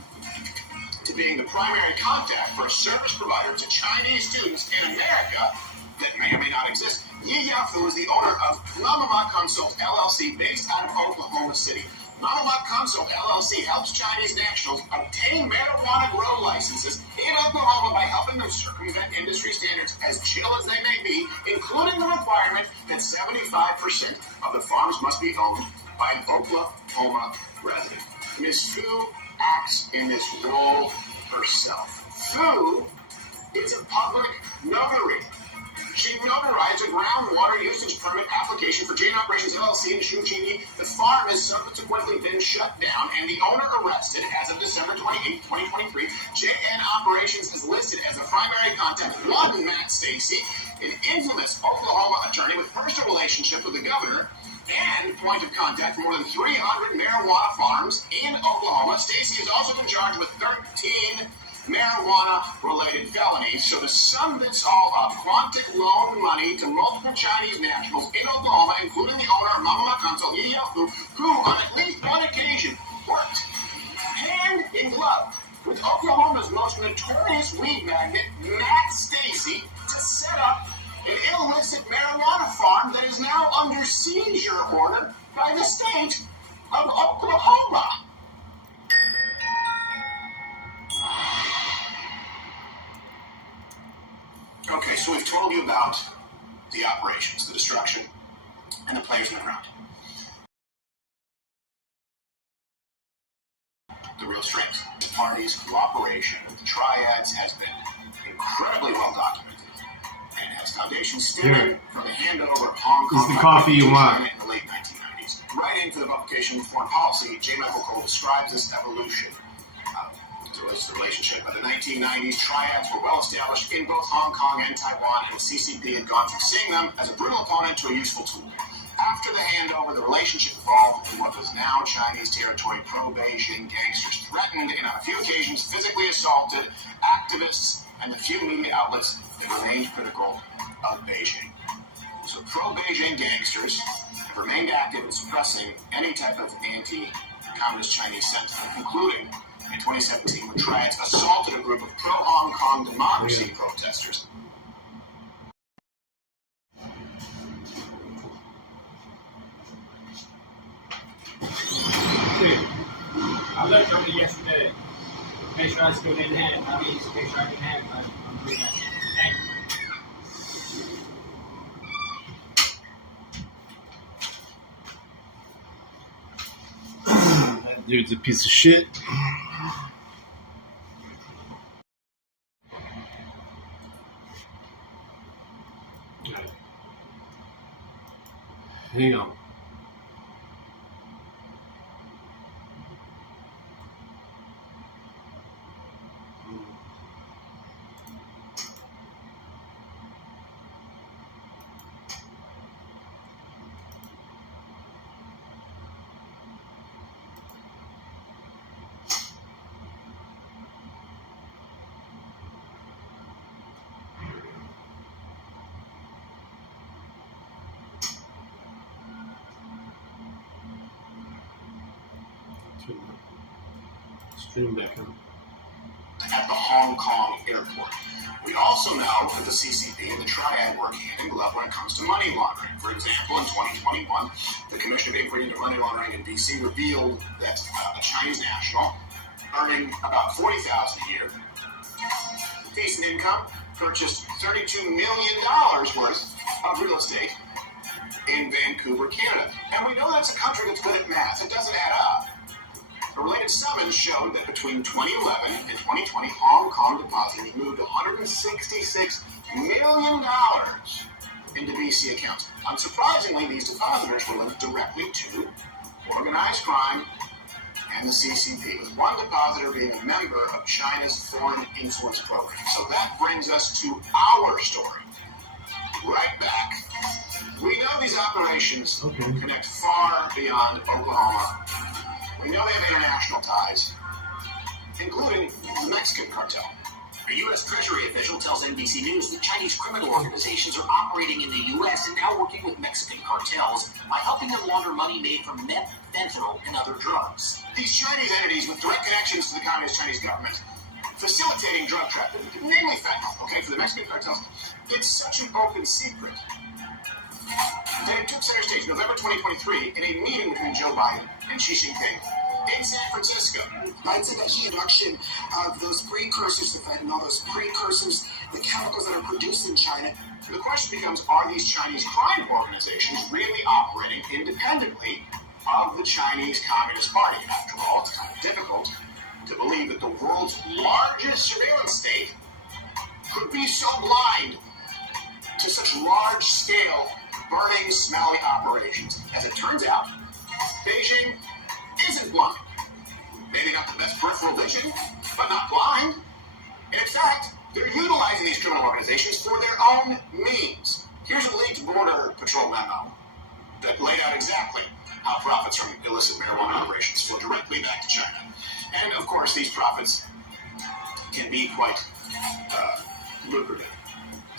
to being the primary contact for a service provider to Chinese students in America that may or may not exist, Yi Yafu is the owner of Mama Consult LLC based out of Oklahoma City. Mama Consult LLC helps Chinese nationals obtain marijuana grow licenses in Oklahoma by helping them circumvent industry standards as chill as they may be, including the requirement that 75% of the farms must be owned by an Oklahoma resident. Ms. Fu acts in this role herself. Fu is a public notary. She notarized a groundwater usage permit application for Jane Operations LLC in Shuqing. The farm has subsequently been shut down and the owner arrested as of December 28, 2023. JN Operations is listed as a primary contact. One, Matt Stacy, an infamous Oklahoma attorney with personal relationship with the governor and point of contact for more than 300 marijuana farms in Oklahoma. Stacy has also been charged with 13 marijuana-related felonies. So to sum this all up, Quantic loaned money to multiple Chinese nationals in Oklahoma, including the owner of Mama Consult, Yi Yafu, who on at least one occasion worked hand in glove with Oklahoma's most notorious weed magnet, Matt Stacy, to set up an illicit marijuana farm that is now under seizure order by the state of Oklahoma. Okay, so we've told you about the operations, the destruction, and the players on the ground. The real strength, the parties' cooperation with the triads has been incredibly well documented and has foundations stemming from the handover of Hong Kong. This is the coffee you want. In the late 1990s. Writing for the publication Foreign Policy, J. Michael Cole describes this evolution. The relationship. By the 1990s, triads were well established in both Hong Kong and Taiwan, and the CCP had gone from seeing them as a brutal opponent to a useful tool. After the handover, the relationship evolved in what was now Chinese territory. Pro-Beijing gangsters threatened and on a few occasions physically assaulted activists and the few media outlets that remained critical of Beijing. So pro-Beijing gangsters have remained active in suppressing any type of anti-communist Chinese sentiment, including in 2017 when triads assaulted a group of pro-Hong Kong democracy protesters. I looked on it yesterday. Make sure I still didn't have it. I mean, make sure I didn't have it. I'm doing that. Thank you. That dude's a piece of shit. Hang on. Stream back up. At the Hong Kong airport. We also know that the CCP and the Triad work hand in glove when it comes to money laundering. For example, in 2021, the Commission of Inquiry into Money Laundering in D.C. revealed that a Chinese national earning about $40,000 a year, decent income, purchased $32 million worth of real estate in Vancouver, Canada. And we know that's a country that's good at math. It doesn't add up. A related summons showed that between 2011 and 2020, Hong Kong depositors moved $166 million into BC accounts. Unsurprisingly, these depositors were linked directly to organized crime and the CCP, with one depositor being a member of China's foreign influence program. So that brings us to our story. Right back. We know these operations connect far beyond Oklahoma. We know they have international ties, including the Mexican cartel. A U.S. Treasury official tells NBC News that Chinese criminal organizations are operating in the U.S. and now working with Mexican cartels by helping them launder money made from meth, fentanyl, and other drugs. These Chinese entities with direct connections to the Communist Chinese government, facilitating drug trafficking, namely fentanyl, for the Mexican cartels, it's such an open secret that it took center stage November 2023 in a meeting between Joe Biden and Xi Jinping in San Francisco. I'd say that the introduction of those precursors to fentanyl, those precursors, the chemicals that are produced in China. So the question becomes, are these Chinese crime organizations really operating independently of the Chinese Communist Party? After all, it's kind of difficult to believe that the world's largest surveillance state could be so blind to such large-scale, burning, smelly operations. As it turns out, Beijing isn't blind. Maybe not the best peripheral vision, but not blind. And in fact, they're utilizing these criminal organizations for their own means. Here's a leaked Border Patrol memo that laid out exactly how profits from illicit marijuana operations flow directly back to China. And of course, these profits can be quite lucrative.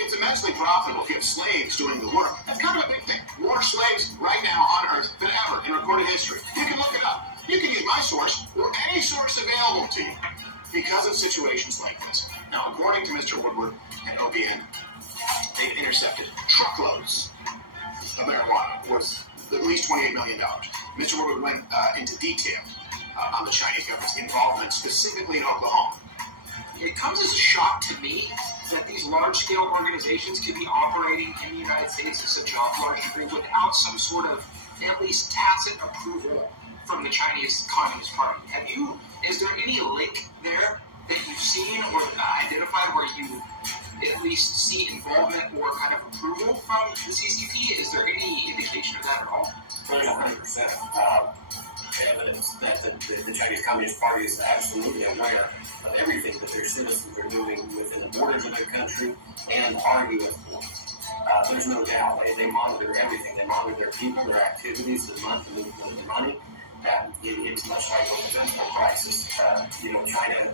It's immensely profitable if you have slaves doing the work. That's kind of a big thing. More slaves right now on Earth than ever in recorded history. You can look it up. You can use my source or any source available to you because of situations like this. Now, according to Mr. Woodward and OPN, they've intercepted truckloads of marijuana worth at least $28 million. Mr. Woodward went into detail on the Chinese government's involvement specifically in Oklahoma. It comes as a shock to me that these large-scale organizations can be operating in the United States to such a large degree without some sort of, at least tacit approval from the Chinese Communist Party. Is there any link there that you've seen or identified where you at least see involvement or kind of approval from the CCP? Is there any indication of that at all? There's 100% evidence that the Chinese Communist Party is absolutely aware of everything that their citizens are doing within the borders of their country and our U.S. borders. There's no doubt. They monitor everything. They monitor their people, their activities, the movement of the money. It's much like a fentanyl crisis. China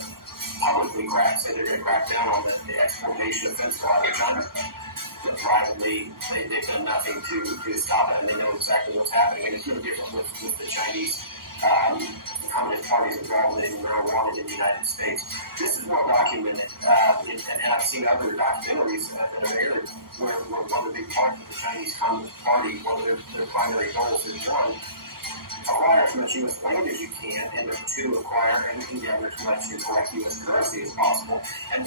publicly say they're going to crack down on the exportation of fentanyl out of China. but privately, they've done nothing to stop it, and they know exactly what's happening. And it's no different with the Chinese Communist Party's involvement in marijuana in the United States. This is well documented, and I've seen other documentaries that have aired where one of the big parts of the Chinese Communist Party, one of their primary goals is one, acquire as much U.S. land as you can, and two, acquire and endeavor to let you collect U.S. currency as possible. And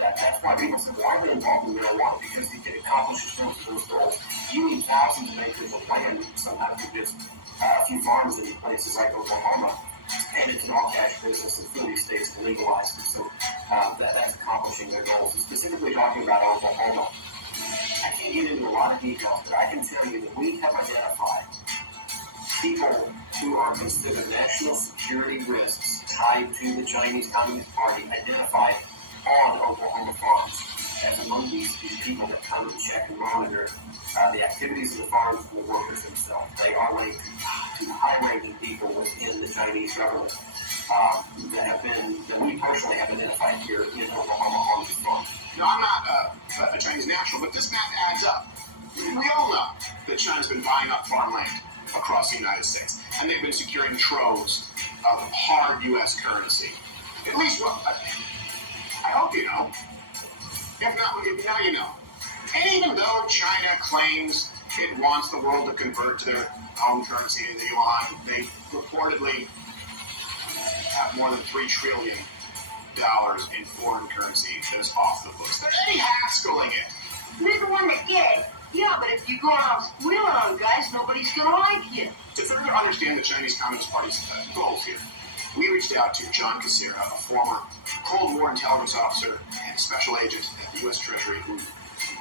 that's why people say, why are they involved in marijuana? Because they can accomplish those goals. You need thousands of acres of land, sometimes with just a few farms in places like Oklahoma, and it's an all-cash business, and 40 states have legalized it. So that's accomplishing their goals. And specifically talking about Oklahoma, I can't get into a lot of details, but I can tell you that we have identified people who are considered national security risks tied to the Chinese Communist Party identified on Oklahoma farms as among these people that come and check and monitor the activities of the farms and the workers themselves. They are linked to high-ranking people within the Chinese government that we personally have identified here in Oklahoma on these farms. Now, I'm not a Chinese national, but this math adds up. We all know that China's been buying up farmland across the United States, and they've been securing troves of hard U.S. currency. At least, well, I hope you know. If not, now you know. And even though China claims it wants the world to convert to their own currency in the yuan, they reportedly have more than $3 trillion in foreign currency that is off the books. They're Eddie-Haskell-ing it. You're the one that get it. Yeah, but if you go out squealing on guys, nobody's going to like you. To further understand the Chinese Communist Party's goals here, we reached out to John Casera, a former Cold War intelligence officer and special agent at the U.S. Treasury, who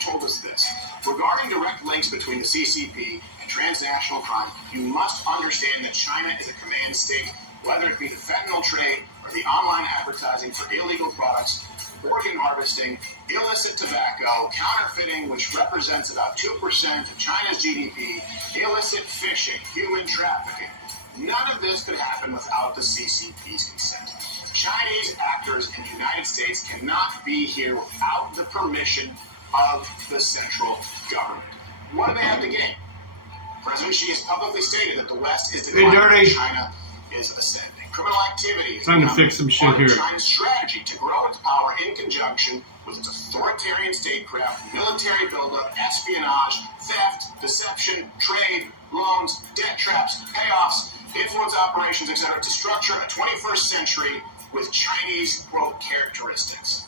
told us this. Regarding direct links between the CCP and transnational crime, you must understand that China is a command state, whether it be the fentanyl trade or the online advertising for illegal products, organ harvesting, illicit tobacco, counterfeiting, which represents about 2% of China's GDP, illicit fishing, human trafficking. None of this could happen without the CCP's consent. Chinese actors in the United States cannot be here without the permission of the central government. What do they have to gain? President Xi has publicly stated that the West is declining, China is ascending. Criminal activity is Trying to fix some shit here. China's strategy to grow its power in conjunction with its authoritarian statecraft, military buildup, espionage, theft, deception, trade, loans, debt traps, payoffs, influence operations, etc., to structure a 21st century with Chinese, quote, characteristics.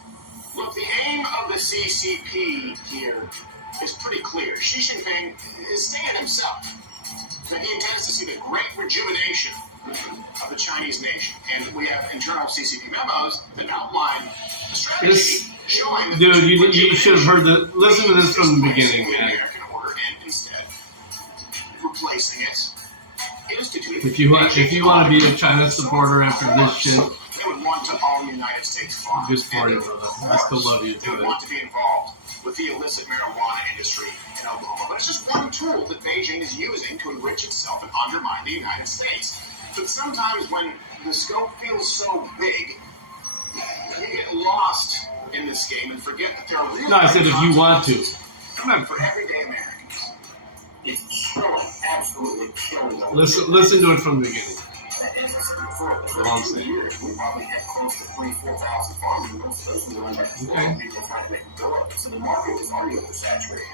Look, the aim of the CCP here is pretty clear. Xi Jinping is saying himself that he intends to see the great rejuvenation of the Chinese nation. And we have internal CCP memos that outline a strategy showing that dude, you should have heard the. Listen to this from the beginning, man. American order, and instead replacing it. If you want to be a China supporter after this shit, they would want to own United States farms. good for you, brother. I still love you They would too. want to be involved with the illicit marijuana industry in Oklahoma. But it's just one tool that Beijing is using to enrich itself and undermine the United States. But sometimes when the scope feels so big, you get lost in this game and forget that there are real No, I said if you want to. for everyday Americans. It's killing, absolutely killing them. Listen to it from the beginning. As I said before, the Long first 2 thing. years, we probably had close to 3,000-4,000 farms, and most of those were owned by people trying to make a go of it. So the market was already oversaturated.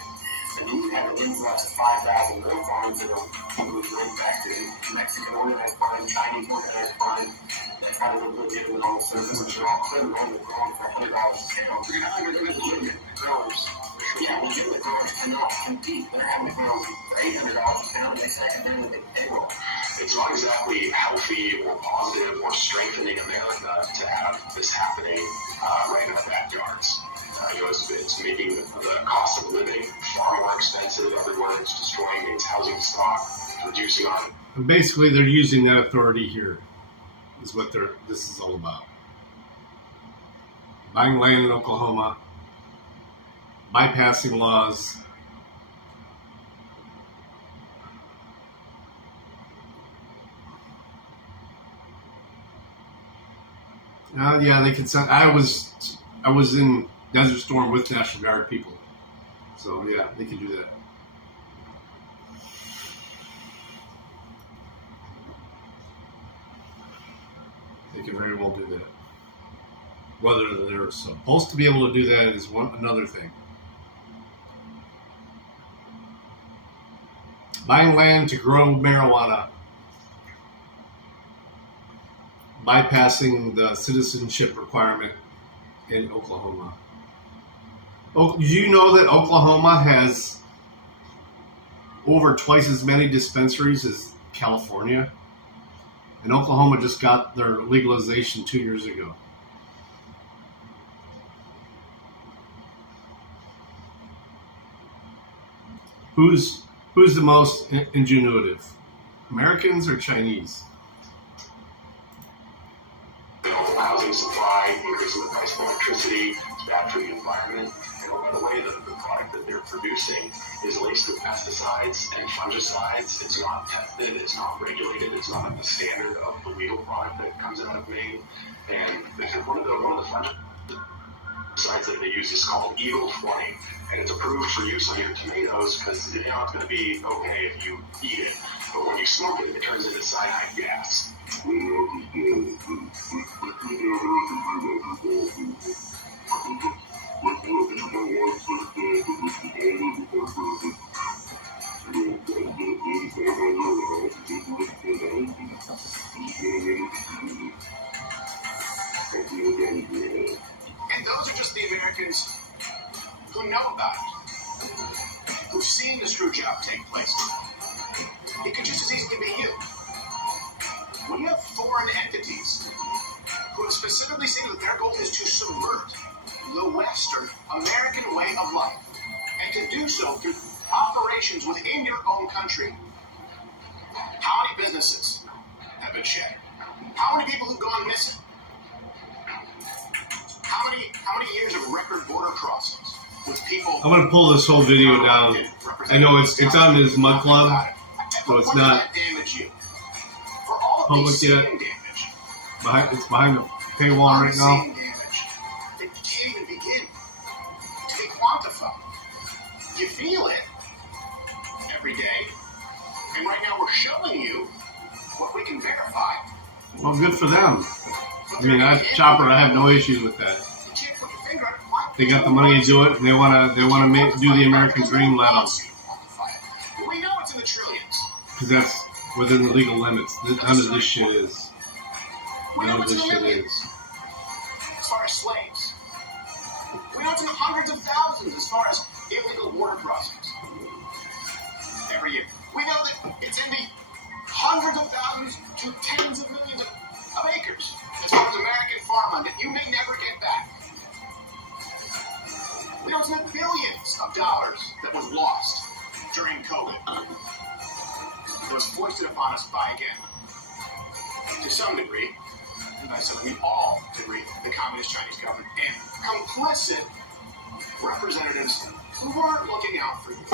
And then you have an influx of 5,000 more farms that are moving right back to Mexican organized crime, Chinese organized crime, that try to look legitimate on the surface, but they're all clearly only growing for $100 a pound. Legitimate growers. Yeah, legitimate growers cannot compete. They're having to grow for $800 a pound, and they say I can barely make payroll. It's not exactly healthy or positive or strengthening America to have this happening right in our backyards. It's making the cost of living far more expensive everywhere. It's destroying its housing stock, reducing on. And basically, they're using that authority here. Is what this is all about. Buying land in Oklahoma, bypassing laws. Yeah, they could send. I was in Desert Storm with National Guard people, So yeah, they can do that. They can very well do that. Whether they're supposed to be able to do that is another thing. Buying land to grow marijuana, bypassing the citizenship requirement in Oklahoma. Oh, do you know that Oklahoma has over twice as many dispensaries as California? And Oklahoma just got their legalization 2 years ago. Who's the most ingenuitive? Americans or Chinese? Housing supply, increasing the price of electricity, it's bad for the environment. And oh, by the way, the product that they're producing is laced with pesticides and fungicides. It's not tested, it's not regulated, it's not at the standard of the legal product that comes out of Maine. And one of the fungicides that they use is called inDOCtriNATION, and it's approved for use on your tomatoes because it's going to be okay if you eat it. But when you smoke it, it turns into cyanide gas. And those are just the Americans who know about it, who've seen the screw job take place. It could just as easily be you. We have foreign entities who have specifically stated that their goal is to subvert the Western American way of life, and to do so through operations within your own country. How many businesses have been shattered? How many people have gone missing? How many years of record border crossings with people? I'm going to pull this whole video down. I know it's on his mud club, so it's not public yet. It's behind the paywall right now. It can't even begin to be quantified. You feel it every day, and right now we're showing you what we can verify. Well, good for them. I mean, Chopper, I have no issues with that. They got the money to do it, and they want to do the American dream. Let them. We know it's in the trillions. Because that's within the legal limits. None of this shit is. None of this shit is. As far as slaves, we know it's in the hundreds of thousands as far as illegal border crossings every year. We know that it's in the hundreds of thousands to tens of millions of acres as far as American farmland that you may never get back. We know it's in the billions of dollars that was lost during COVID. It was foisted upon us by, again, to some degree, and by some, I mean all degree, the Communist Chinese government and complicit representatives who weren't looking out for you.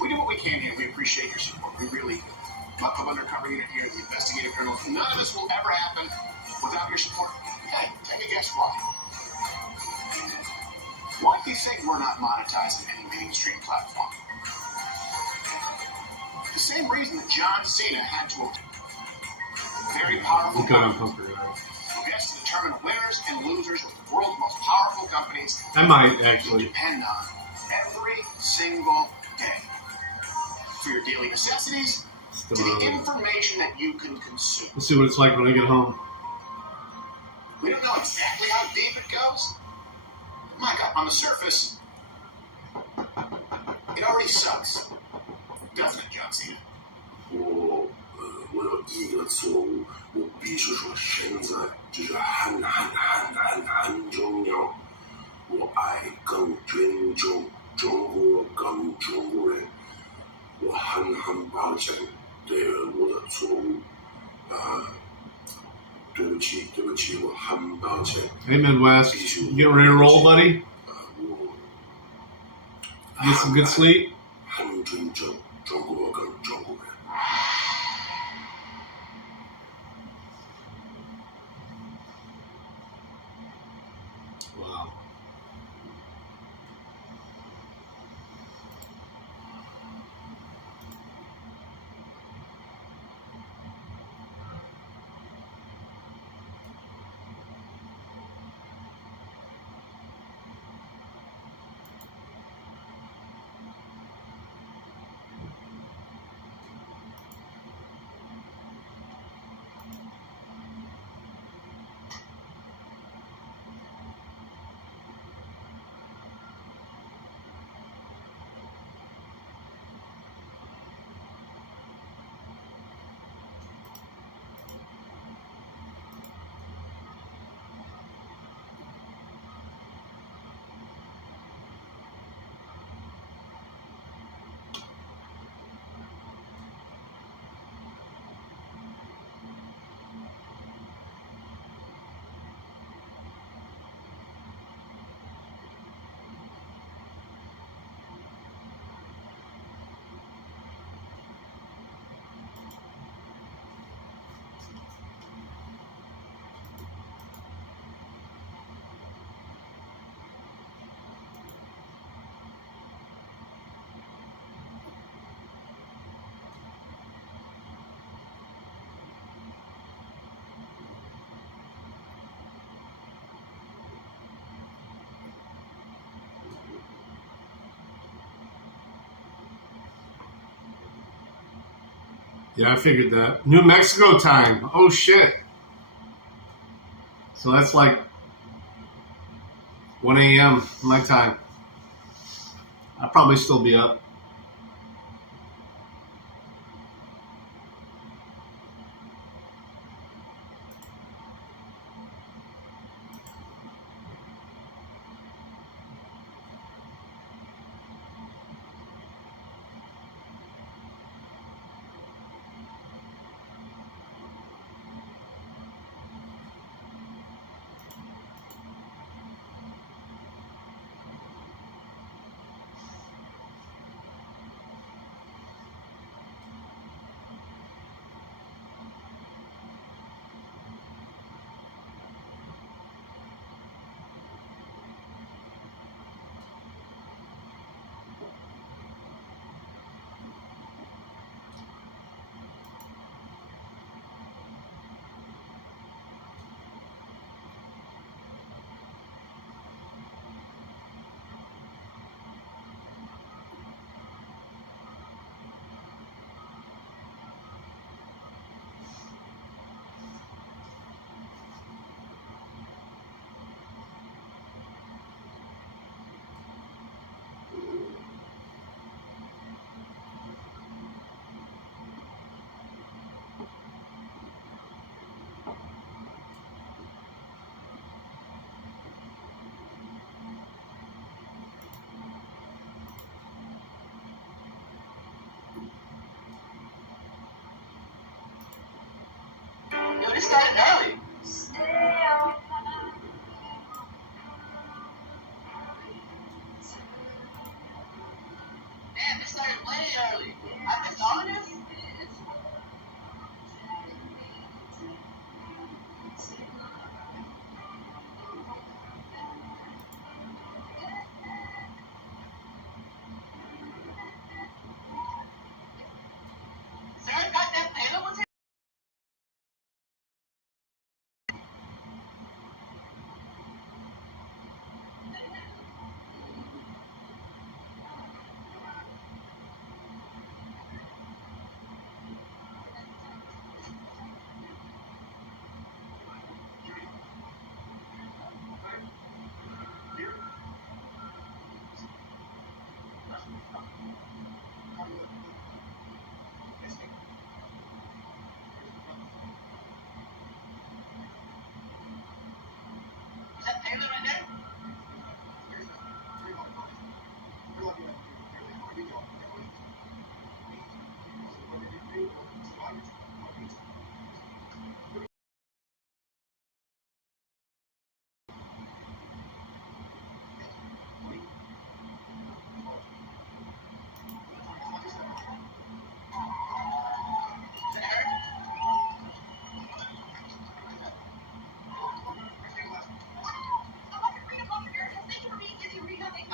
We do what we can here. We appreciate your support. We really do. My Club Undercover Unit here, the investigative journal. None of this will ever happen without your support. Hey, take a guess why. Why do you think we're not monetizing any mainstream platform? The same reason that John Cena had to very powerful to determine winners and losers with the world's most powerful companies. I might actually depend on every single day for your daily necessities to the information that you can consume. Let's see what it's like when I get home. We don't know exactly how deep it goes. My God, on the surface, it already sucks, doesn't it, John Cena? 我有一个错误，我必须说，现在就是很重要。我爱跟尊重中国跟中国人，我很抱歉对我的错误，对不起，我很抱歉。 Hey Midwest, you getting ready to roll, buddy? Get some good sleep? 很尊重中国跟中国人。 Wow. Yeah, I figured that. New Mexico time. Oh shit. So that's like 1 a.m. my time. I'll probably still be up. Yo, this started early. Damn, this started way early. I missed all of this? Sarah got that Taylor was here? Is that Taylor right there? Is that her?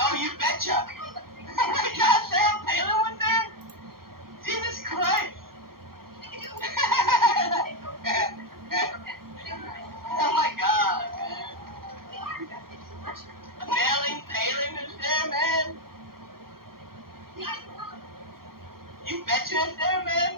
Oh, you betcha. Oh my God, Sam Taylor was there? Jesus Christ. Oh my God, man. Nailing, Taylor is there, man. You betcha it's there, man.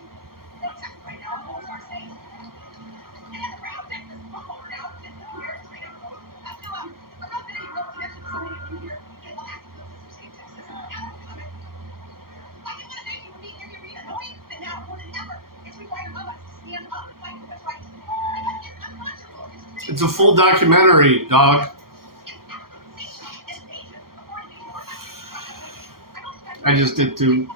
It's a full documentary, dog. I just did too.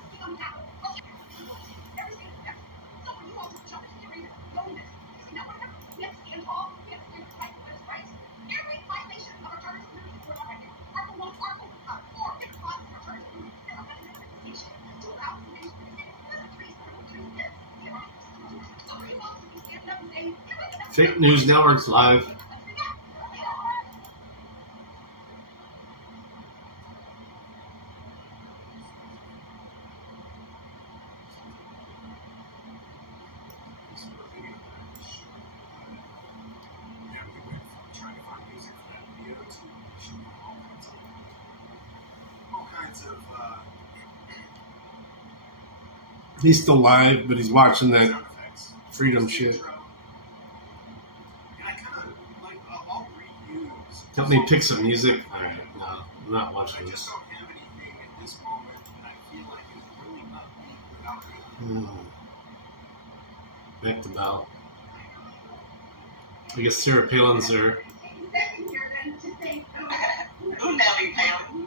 Fake News Network's live. He's still live, but he's watching that freedom shit. Help me pick some music. Alright, no, I'm not watching this. Back to Bell. I guess Sarah Palin's there. Who Nelly Palin?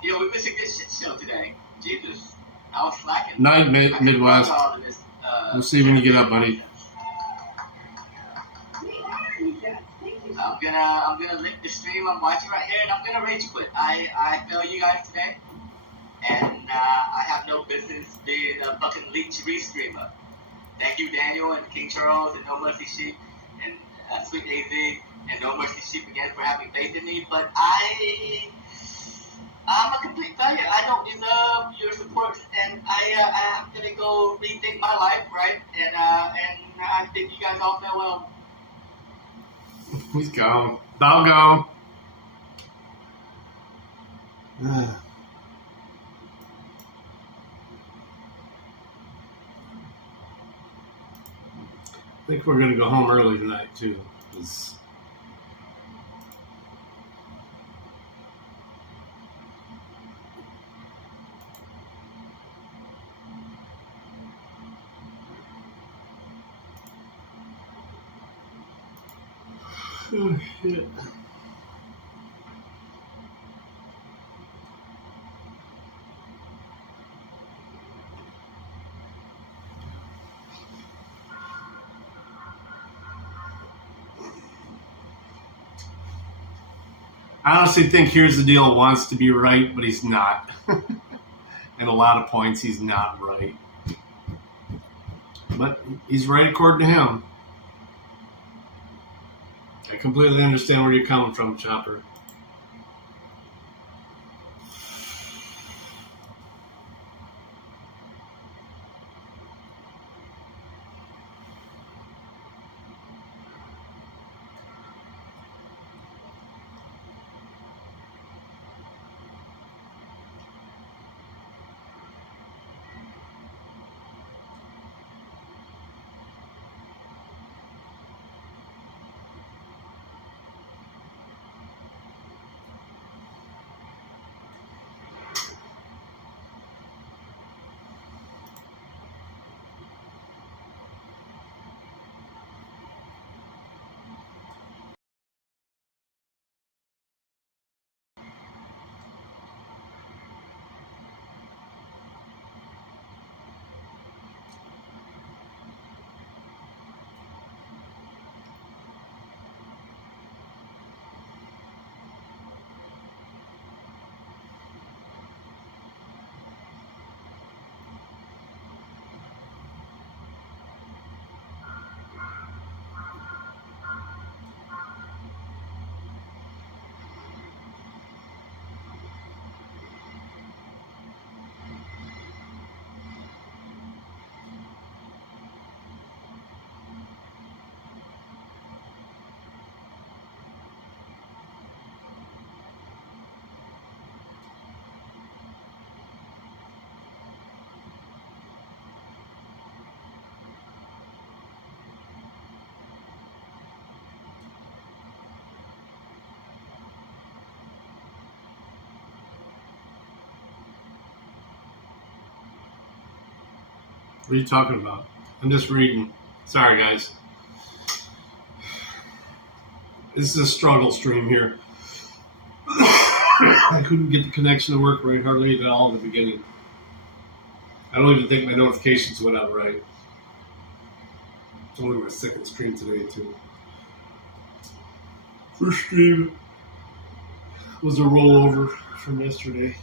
Yo, we missed a good shit show today. Jesus, I was slacking. Night Midwest. We'll see when you get up, buddy. I'm gonna link the stream I'm watching right here, and I'm gonna rage quit. I fail you guys today, and I have no business being a fucking leech restreamer. Thank you, Daniel and King Charles and No Mercy Sheep and Sweet AZ and No Mercy Sheep again for having faith in me. But I'm a complete failure. I don't deserve your support, and I'm gonna go rethink my life, right? And I think you guys all farewell. He's gone. Doggone. I think we're going to go home early tonight, too. 'Cause oh, shit. I honestly think Here's the Deal wants to be right, but he's not. And a lot of points, he's not right. But he's right according to him. I completely understand where you're coming from, Chopper. What are you talking about? I'm just reading. Sorry, guys. This is a struggle stream here. I couldn't get the connection to work right hardly at all in the beginning. I don't even think my notifications went out right. It's only my second stream today, too. First stream was a rollover from yesterday.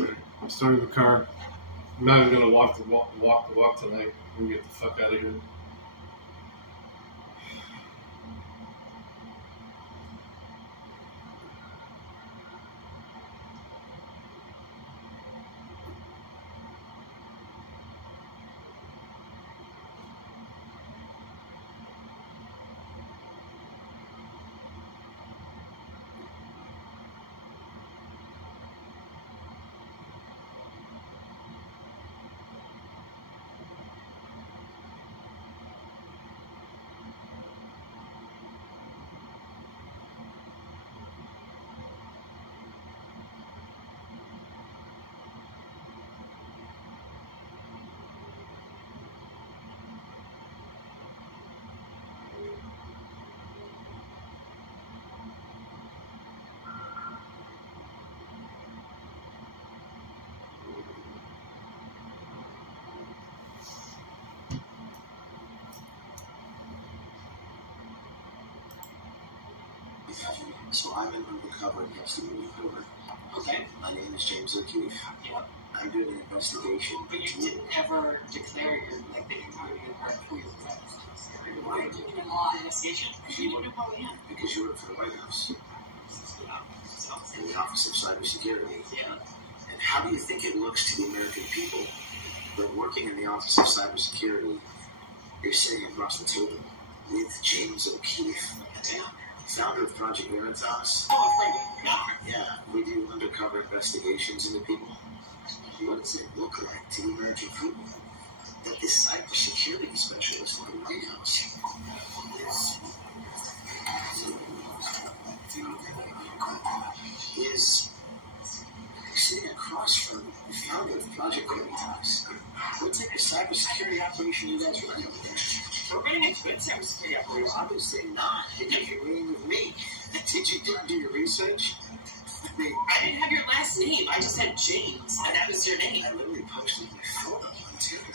I'm starting the car. I'm not even gonna walk the walk tonight. I'm gonna get the fuck out of here. So I'm an undercover investigative reporter. Okay. My name is James O'Keefe. Yeah. I'm doing an investigation. But you didn't ever declare your, like, that you were who you were. Why are you doing a law investigation? You didn't know who I am. Because you work for the White House. Yeah. So, In the Office of Cybersecurity. yeah. And how do you think it looks to the American people that working in the Office of Cybersecurity, you're sitting across the table with James O'Keefe, founder of Project Veritas? Oh, I've heard it. Yeah, we do undercover investigations into people. What does it look like to the American people that this cybersecurity specialist in the White House is sitting across from the founder of Project Veritas? What type of cybersecurity operation you guys running over there? We're running a good cybersecurity operation. Well, obviously not, because you're meeting with me. Did you do your research? I didn't have your last name. I just had James, and that was your name. I literally posted my photo on Twitter.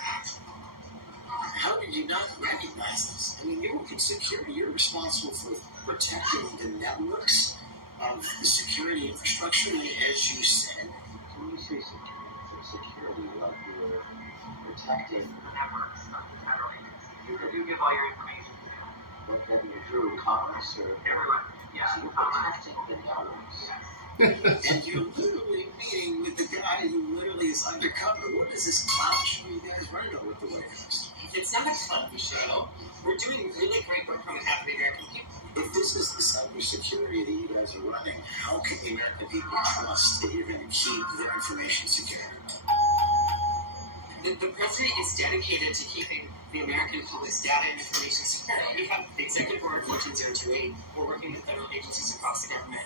How did you not recognize this? I mean, you work in security. You're responsible for protecting the networks of the security infrastructure, as you said. When you say security, like you're protecting The networks of the federal agency. You give all your information to them. what that be through Congress or Everyone. Yeah. so you're protecting the networks. And you're literally meeting with the guy who literally is undercover. What is this clown show you guys running over at the White House? It's not a comedy show. We're doing really great work on behalf of the American people. If this is the cybersecurity that you guys are running, how can the American people trust that you're going to keep their information secure? The president is dedicated to keeping the American public's data and information secure. We have the executive order 14028. We're working with federal agencies across the government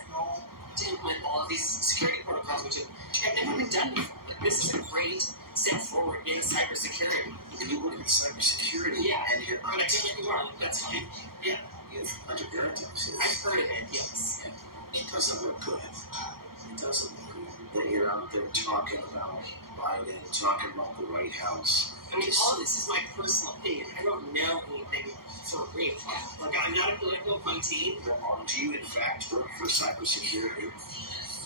to implement all of these security protocols, which have never been done before. Like, this is a great step forward in cybersecurity. And you work in cybersecurity, Yeah. and you're But I can't let you wrong. That's fine. Yeah. you've under Veritas. I've heard of it, yes. It doesn't look good. It doesn't look good that you're out there talking about Biden, talking about the White House. I mean, all this is my personal opinion. I don't know anything for real. Like, I'm not a political appointee. Do you in fact work for cybersecurity?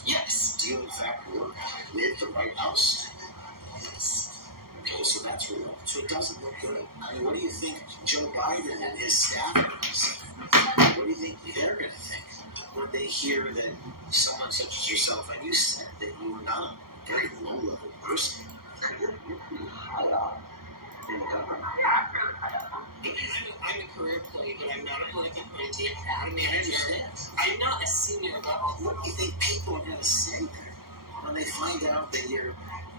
Yes. Do you in fact work with the White House? Yes. Okay, so that's real. So it doesn't look good. I mean, what do you think Joe Biden and his staff are going to say? What do you think they're going to think when they hear that someone such as yourself, and you said that you were not a very low-level person, you're pretty high up in the government. I'm a career employee, but I'm not a political appointee. I'm not a manager. I'm not a senior level. What do you think people are going to say there when they find out that you're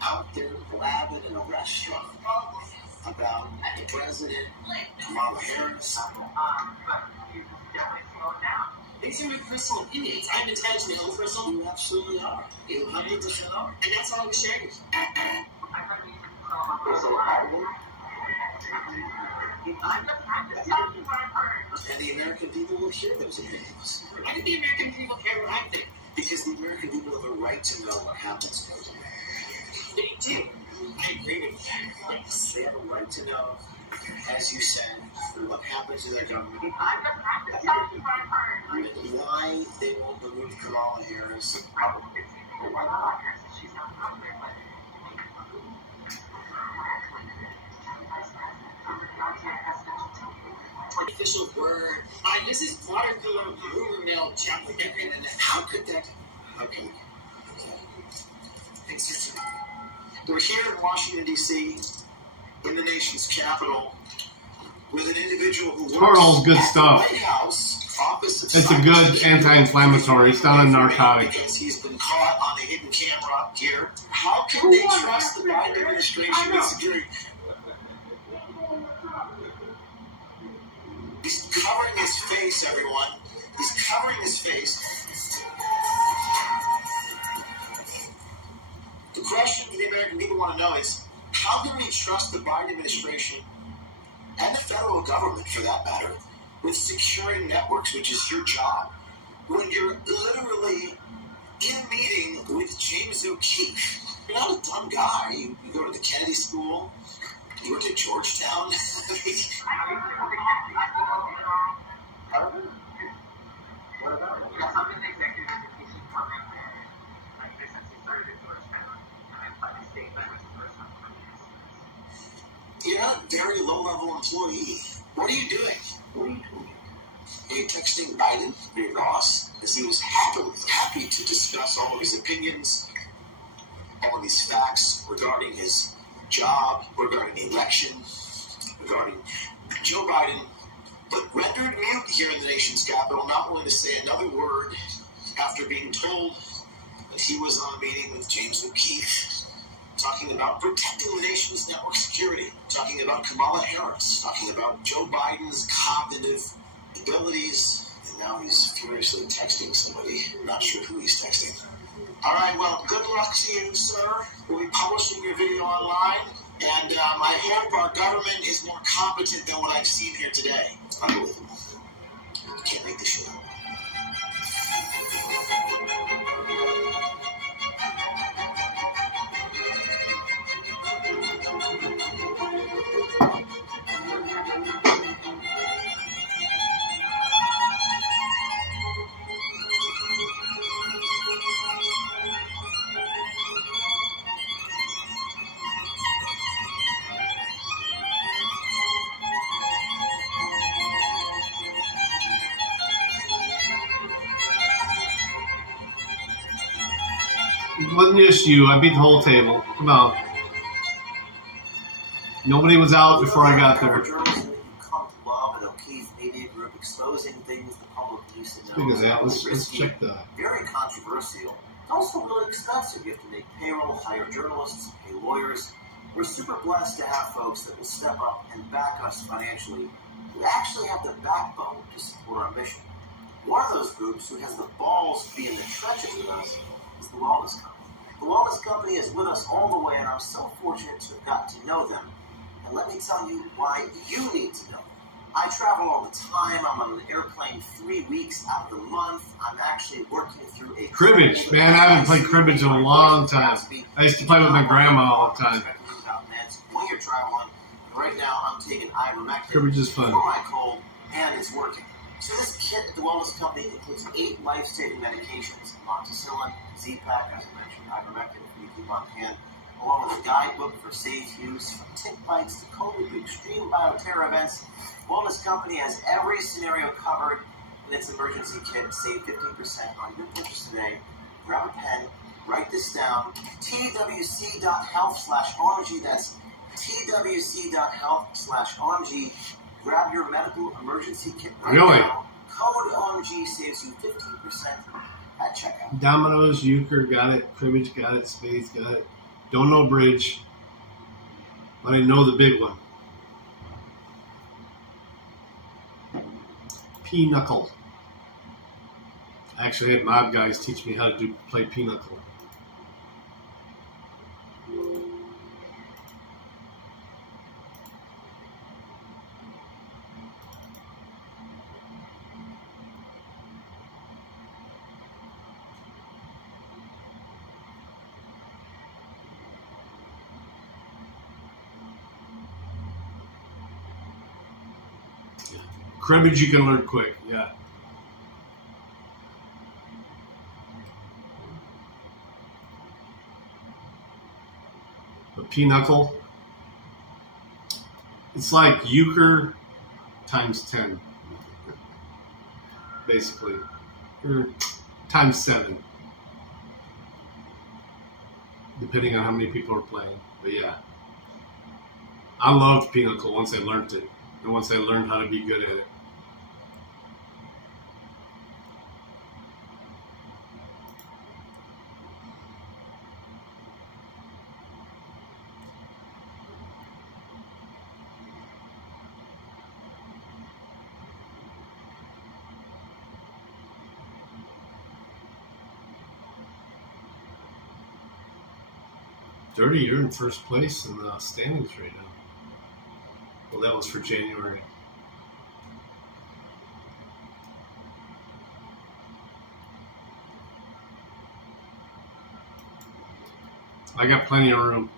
out there blabbing in a restaurant about the president, Kamala Harris? These are my personal opinions. I'm entitled to my own personal. You absolutely are. You 100% are. And that's all I'm sharing with you. Is it Biden? And the American people will hear those opinions. Why do the American people care what I think? Because the American people have a right to know what happens in those Americans. They do. I agree with that. Yes. They have a right to know, as you said, what happens to their government. Why they won't remove Kamala Harris. Official word. This is water cooler rumor mill jumping. And how could that? Okay. Thanks, sir. We're here in Washington, D.C., in the nation's capital, with an individual who works Toradol's good at stuff. the White House Office of It's a good Cybersecurity anti-inflammatory. It's not a narcotic. because he's been caught on a hidden camera here. How can they trust the Biden administration with security? He's covering his face, everyone. He's covering his face. The question the American people want to know is, how can we trust the Biden administration and the federal government, for that matter, with securing networks, which is your job, when you're literally in a meeting with James O'Keefe? You're not a dumb guy. You go to the Kennedy School. You went to Georgetown. You're not a very low-level employee. What are you doing? Are you texting Biden, your boss, as he was happy to discuss all of his opinions, all of these facts regarding his job, regarding the election, regarding Joe Biden, but rendered mute here in the nation's capital, not willing to say another word after being told that he was on a meeting with James O'Keefe, talking about protecting the nation's network security, talking about Kamala Harris, talking about Joe Biden's cognitive abilities, and now he's furiously texting somebody. Not sure who he's texting. All right, well, good luck to you, sir. We'll be publishing your video online, and I hope our government is more competent than what I've seen here today. Unbelievable. I can't make this shit up. It wasn't just you. I beat the whole table. Come on. Nobody was out before I got there. Journalism that you come to love at O'Keefe Media Group, exposing things the public needs to know. Because that, let's check that. Very controversial. Also really expensive. You have to make payroll, hire journalists, pay lawyers. We're super blessed to have folks that will step up and back us financially, who actually have the backbone to support our mission. One of those groups who has the balls to be in the trenches with us is the Wellness Company. The Wellness Company is with us all the way, and I'm so fortunate to have gotten to know them. And let me tell you why you need to know them. I travel all the time. I'm on an airplane 3 weeks out of the month. I'm actually working through a Cribbage, man. I haven't played cribbage in a long time. I used to play with my grandma all the time. When you're traveling, right now I'm taking ivermectin Cribbage is fun. for my cold, and it's working. So this kit at the Wellness Company includes 8 life-saving medications: amoxicillin, Z-Pak, as I mentioned, ivermectin, if you keep on hand, along with a guidebook for safe use, from tick bites to COVID to extreme bioterror events. Wellness Company has every scenario covered in its emergency kit. Save 15% on your purchase today. Grab a pen, write this down: twc.health/OMG. That's twc.health/OMG. Grab your medical emergency kit right now. Code OMG saves you 15% at checkout. Domino's, Euchre, got it. Cribbage, got it. Spades, got it. Don't know bridge. But I know the big one. Pinochle. I actually had mob guys teach me how to play pinochle. Cribbage you can learn quick, yeah. pinochle. It's like euchre times 10, basically, or times 7, depending on how many people are playing. But yeah, I loved pinochle once I learned it, and once I learned how to be good at it. Dirty, you're in first place in the standings right now. Well, that was for January. I got plenty of room.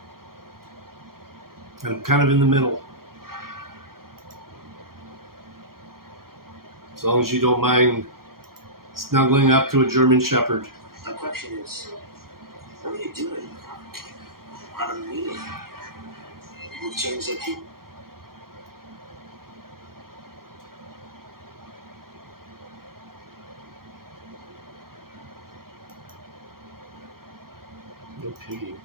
And I'm kind of in the middle. As long as you don't mind snuggling up to a German Shepherd. My question is, what are you doing? On a meeting with James and Pete. No piggy.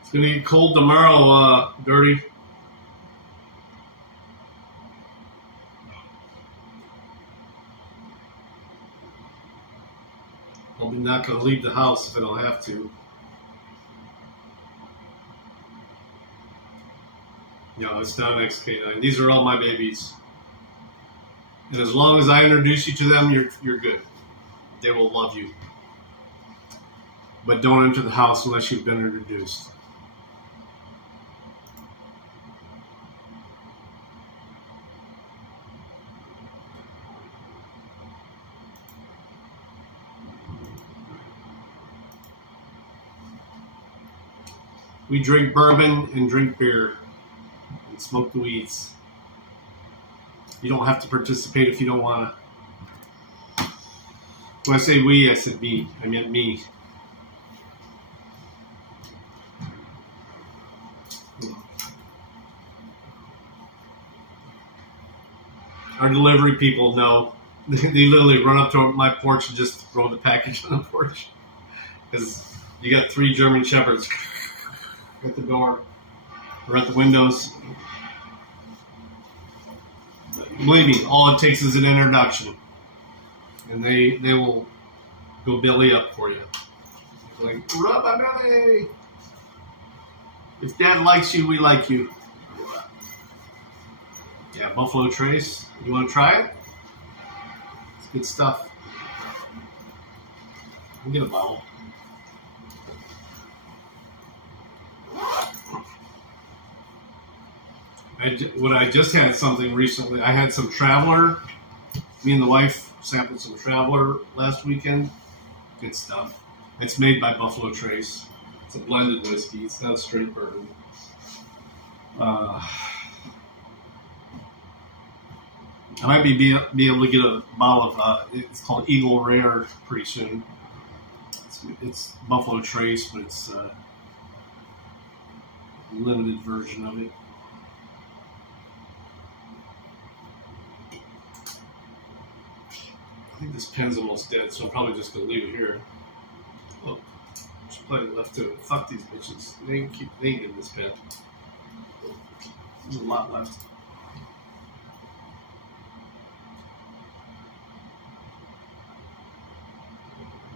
It's gonna get cold tomorrow, Dirty. I'll be not gonna leave the house if I don't have to. No, it's not an XK9. These are all my babies. And as long as I introduce you to them, you're good. They will love you. But don't enter the house unless you've been introduced. We drink bourbon and drink beer and smoke the weeds. You don't have to participate if you don't want to. When I say we, I said me. I meant me. Our delivery people know. They literally run up to my porch and just throw the package on the porch. Because you got 3 German Shepherds at the door or at the windows. Believe me, all it takes is an introduction. And they will go belly up for you. Like, rub my belly! If Dad likes you, we like you. Yeah, Buffalo Trace. You want to try it? It's good stuff. I'll get a bottle. I just had something recently. I had some Traveler. Me and the wife sampled some Traveler last weekend. Good stuff. It's made by Buffalo Trace. It's a blended whiskey. It's not a straight bourbon. I might be able to get a bottle of, it's called Eagle Rare pretty soon. It's Buffalo Trace, but it's a limited version of it. I think this pen's almost dead, so I'm probably just going to leave it here. Oh, just plenty left to it. Fuck these bitches. They ain't getting this pen. There's a lot left.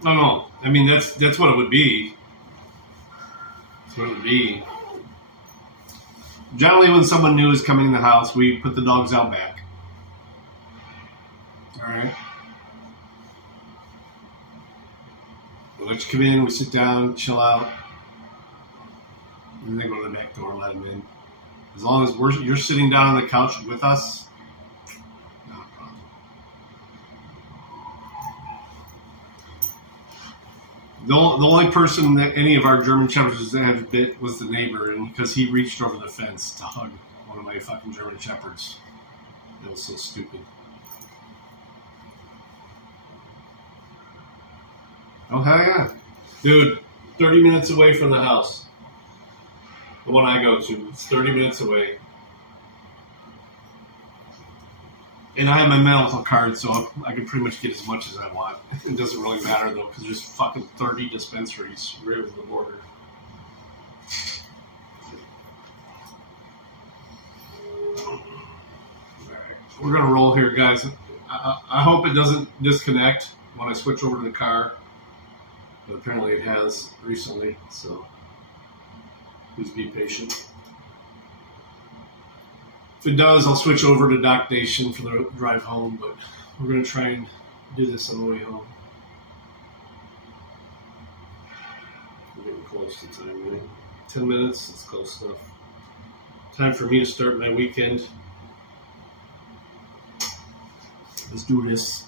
No. I mean, that's what it would be. That's what it would be. Generally, when someone new is coming in the house, we put the dogs out back. All right. We let you come in, we sit down, chill out, and then go to the back door and let them in. As long as you're sitting down on the couch with us, no problem. The only person that any of our German Shepherds had bit was the neighbor, and because he reached over the fence to hug one of my fucking German Shepherds. It was so stupid. Oh, hell yeah. Dude, 30 minutes away from the house. The one I go to. It's 30 minutes away. And I have my medical card, so I can pretty much get as much as I want. It doesn't really matter, though, because there's fucking 30 dispensaries right over the border. Alright, we're going to roll here, guys. I hope it doesn't disconnect when I switch over to the car. But apparently it has recently, so please be patient. If it does, I'll switch over to inDOCtriNATION for the drive home, but we're going to try and do this on the way home. We're getting close to time, right? 10 minutes, it's close enough. Time for me to start my weekend. Let's do this.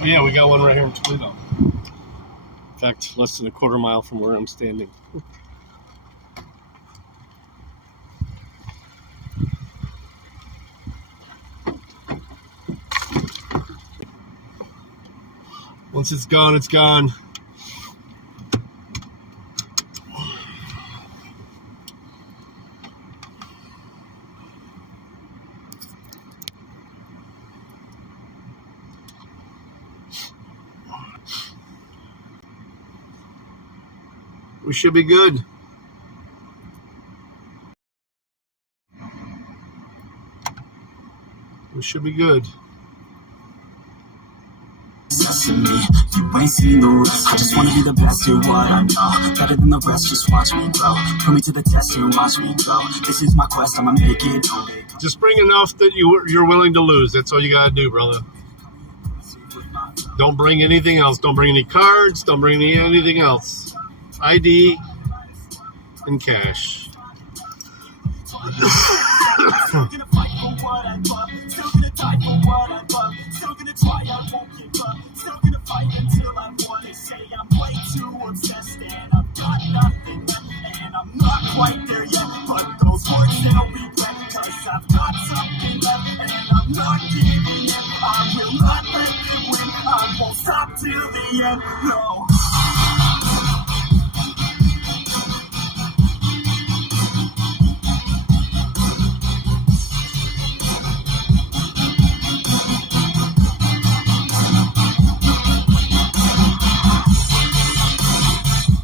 Yeah, we got one right here in Toledo. In fact, less than a quarter mile from where I'm standing. Once it's gone, it's gone. We should be good. We should be good. Sesame, you ain't seen the rest. I just wanna be the best at what I know. Better than the rest, just watch me grow. Put me to the test and watch me go. This is my quest, I'ma make it. Just bring enough that you're willing to lose. That's all you gotta do, brother. Don't bring anything else. Don't bring any cards. Don't bring anything else. ID and cash. Still gonna fight for what I love. Still gonna die for what I love. Still gonna try, I won't give up. Still gonna fight until I won. They say I'm way too obsessed and I've got nothing left. And I'm not quite there yet, but those words they'll regret. Cause I've got something left and I'm not giving in. I will not let them win. I won't stop till the end. No.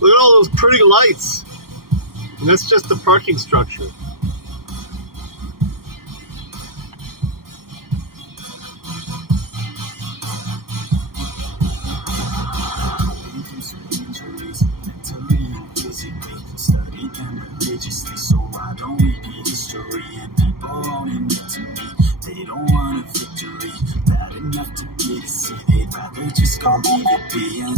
Look at all those pretty lights. And that's just the parking structure. So I don't repeat history, and people only admit to me they don't want a victory. Bad enough to get a seat, they'd rather just go leave it be. And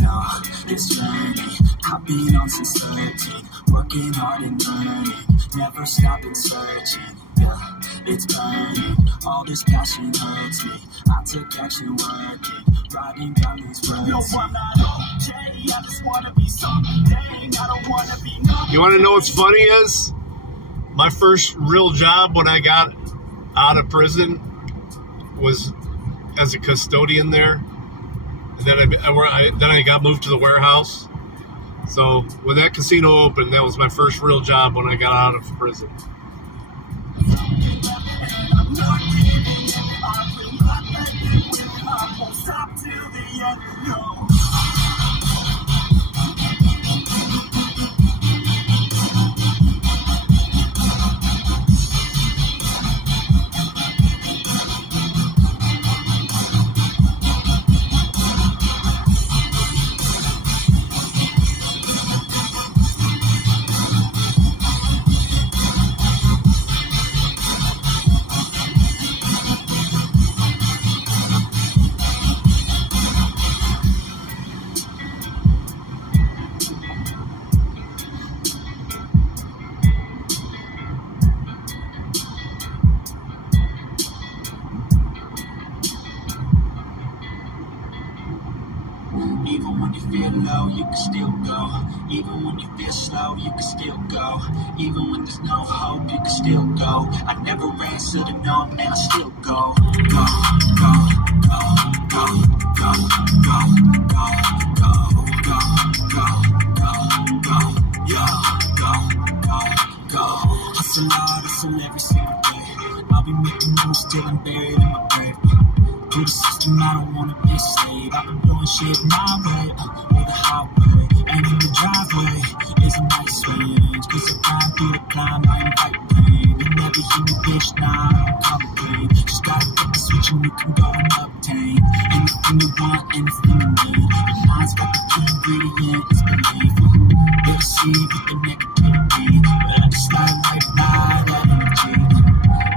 this journey I've been on since 13, working hard and learning, never stopping searching. Yeah, it's burning, all this passion hurts me. I took action working, riding down these roads. No, I'm not okay, I just wanna be something. I don't wanna be nothing. You want to know what's funny is? My first real job when I got out of prison was as a custodian there. And then I got moved to the warehouse. So when that casino opened, that was my first real job when I got out of prison. when you feel low, you can still go. Even when you feel slow, you can still go. Even when there's no hope, you can still go. I never answer to no, man, I still go. Go, go, go, go, go, go, go, go, go, go, go, go, yo, go, go, go. Hustle hard, hustle every single day. I'll be making moves till I'm buried in my grave. Through the system, I don't wanna be a slave. I've been doing shit my way, or the hard way. And in the driveway is a nice range. Cause I grind through the climb, I invite pain. You never hear me, bitch, nah, I don't complain. Just gotta flip the switch and you can go and obtain anything you want, anything you need. Your mind's got the key ingredient, it's belief. They'll see with the negativity, but I just slide right by that energy.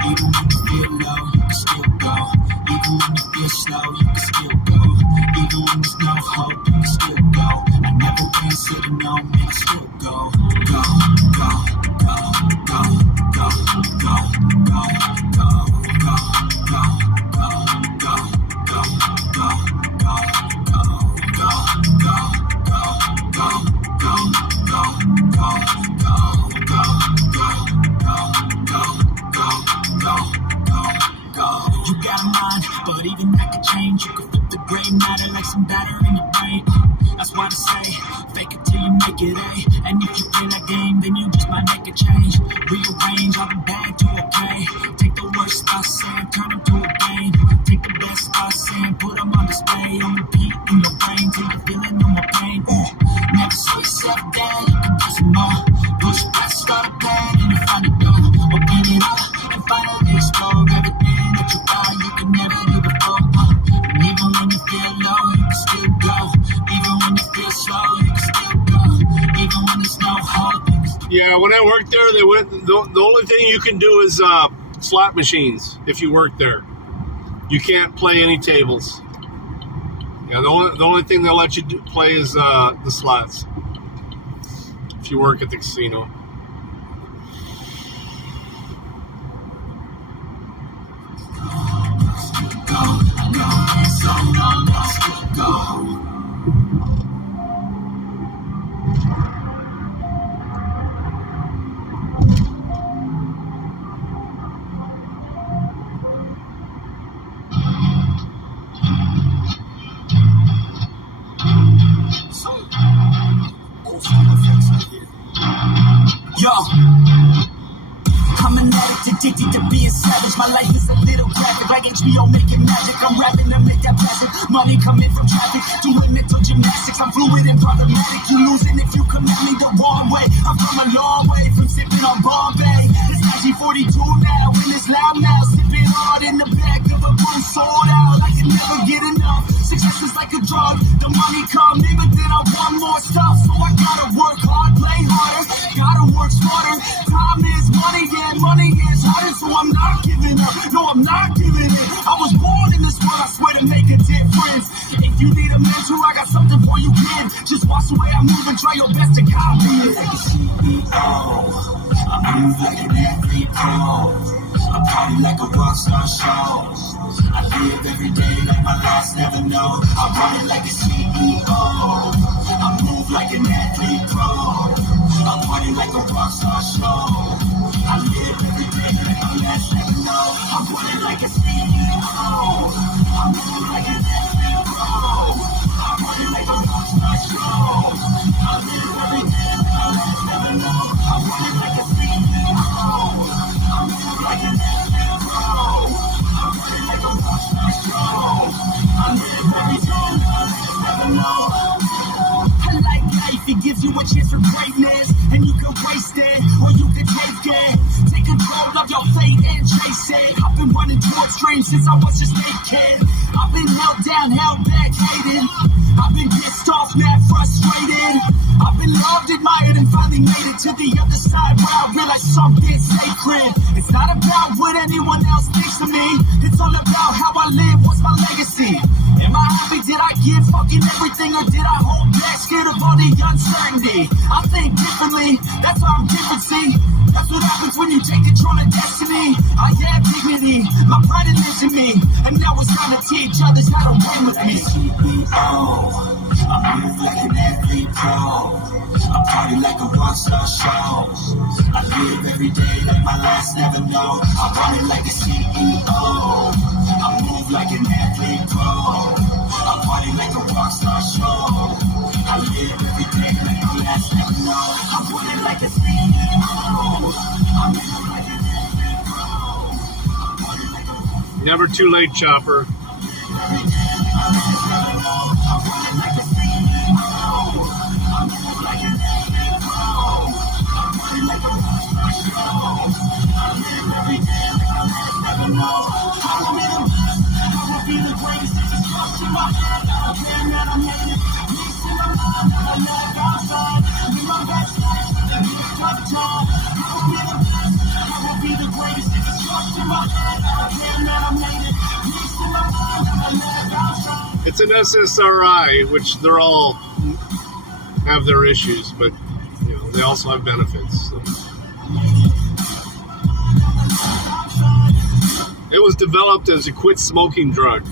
Even when you feel low, you can still go. Even when you feel slow, you can still go. Even when there's no hope, you can still go. I never answer to no, man, I still go. Go, go, go, go, go, go, go, go, go, go, go, go, go, go, go, you got a mind, but even that could change. You can flip the gray matter like some batter in your brain. That's why they say, fake it till you make it A. And if you play that game, then you just might make a change. Rearrange all the bad to okay. Take the worst thoughts and turn them to a game. Take the best thoughts and put them on display. On repeat in your brain till you're feeling no more pain. Never slow yourself down, you can do some more. Push past all the pain and you find a door. Open it up and finally explore everything that you find you can never do before. And even when you feel low, you can still go. Even when you feel slow, you can still go. Even when there's no hope, you can still go. Yeah, when I worked there, they went. The only thing you can do is slot machines. If you work there, you can't play any tables. Yeah, the only thing they'll let you play is the slots. If you work at the casino. Yo, I'm an addict, addicted to being savage. My life is a little graphic, like HBO making magic. I'm rapping to make that passive money coming from traffic. Doing mental gymnastics, I'm fluid and problematic. You losing if you come at me the wrong way. I'm from a long way from sipping on Bombay. It's 1942 now, in this loud now. Sipping hard in the back of a boom, sold out. I can never get enough. Success is like a drug. The money come in, but then I want more stuff. So I gotta work hard, play harder. Gotta work smarter. Time is money, and money is harder. So I'm not giving up. No, I'm not giving in. I was born in this world, I swear, to make a difference. If you need a mentor, I got something for you, kid. Just watch the way I move and try your best to copy it. Like a CEO, I move like an athlete pro. I party like a rockstar show. I live every day like my last, never know. I run it like a CEO. I move like an athlete pro. I party like a rockstar show. I live every day like my last, never know. I run it like a CEO. I move like an athlete pro. I party like a rockstar show. I live every day like my last, never know. I run it like a CEO. I move like an athlete pro. I run it like a rockstar show. I live every day like my last, never know. I like life, it gives you a chance for greatness. And you can waste it, or you can take it. Take control of your fate and chase it. I've been running towards dreams since I was just a kid. I've been held down, held back, hated. I've been pissed off, mad, frustrated. I've been loved, admired, and finally made it to the other side where I realized something sacred. It's not about what anyone else thinks of me. It's all about how I live, what's my legacy. Am I happy? Did I give fucking everything, or did I hold back, scared of all the uncertainty? I think differently, that's why I'm different, see? That's what happens when you take control of destiny. I have dignity, my pride lives in me, and now it's time to teach others how to win with me. CEO, I move like an athlete pro, I party like a rockstar show, I live every day like my last never know. I run it like a CEO, I move like an athlete pro, I party like a rockstar show, I live every day like my last never know. I run it like a CEO, I move like an athlete pro, I party like a Never too late, Chopper. It's an SSRI, which they're all have their issues, but you know they also have benefits. So. It was developed as a quit smoking drug.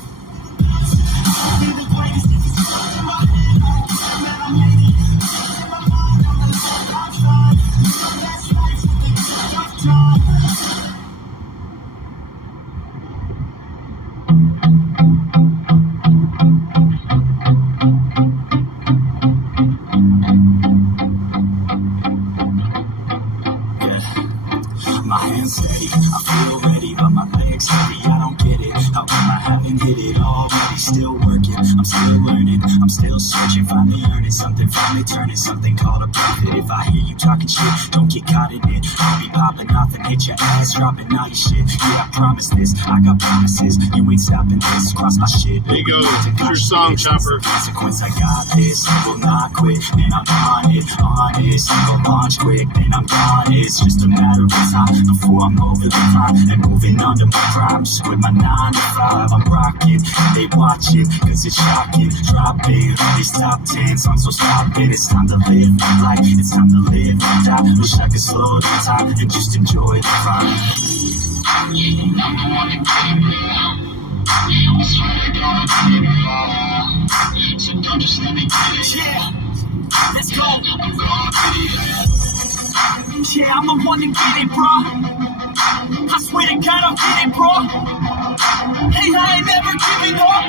My hands steady, I feel ready, but my legs heavy, I don't get it. How come I haven't hit it already? Still working, I'm still learning, I'm still searching, finally earning something, finally turning something called a profit. If I hear you talking shit, don't get caught in it. I'll be popping off and hit your ass, dropping all your shit. Yeah, I promise this, I got promises, you ain't stopping this. Cross my shit. There you go, it's your song, Chopper. Consequence, I got this, I will not quit, and I'm on it, honest. I'm gonna launch quick, and I'm gone. It's just a matter of time before I'm over the prime and moving under my prime. Just quit my 9 to 5, I'm rocking, and they watching, cause it's shocking. Dropping all these top 10 songs, so stop it. It's time to live my life, it's time to live and die. Wish I could slow down time and just enjoy the ride. I'm the one who played me. I swear to God, I'm gonna be so don't just let me get it. Yeah, let's go. I'm gonna be there. Yeah, I'm the one to get it, bro. I swear to God, I'll get it, bro. Hey, I ain't never giving up.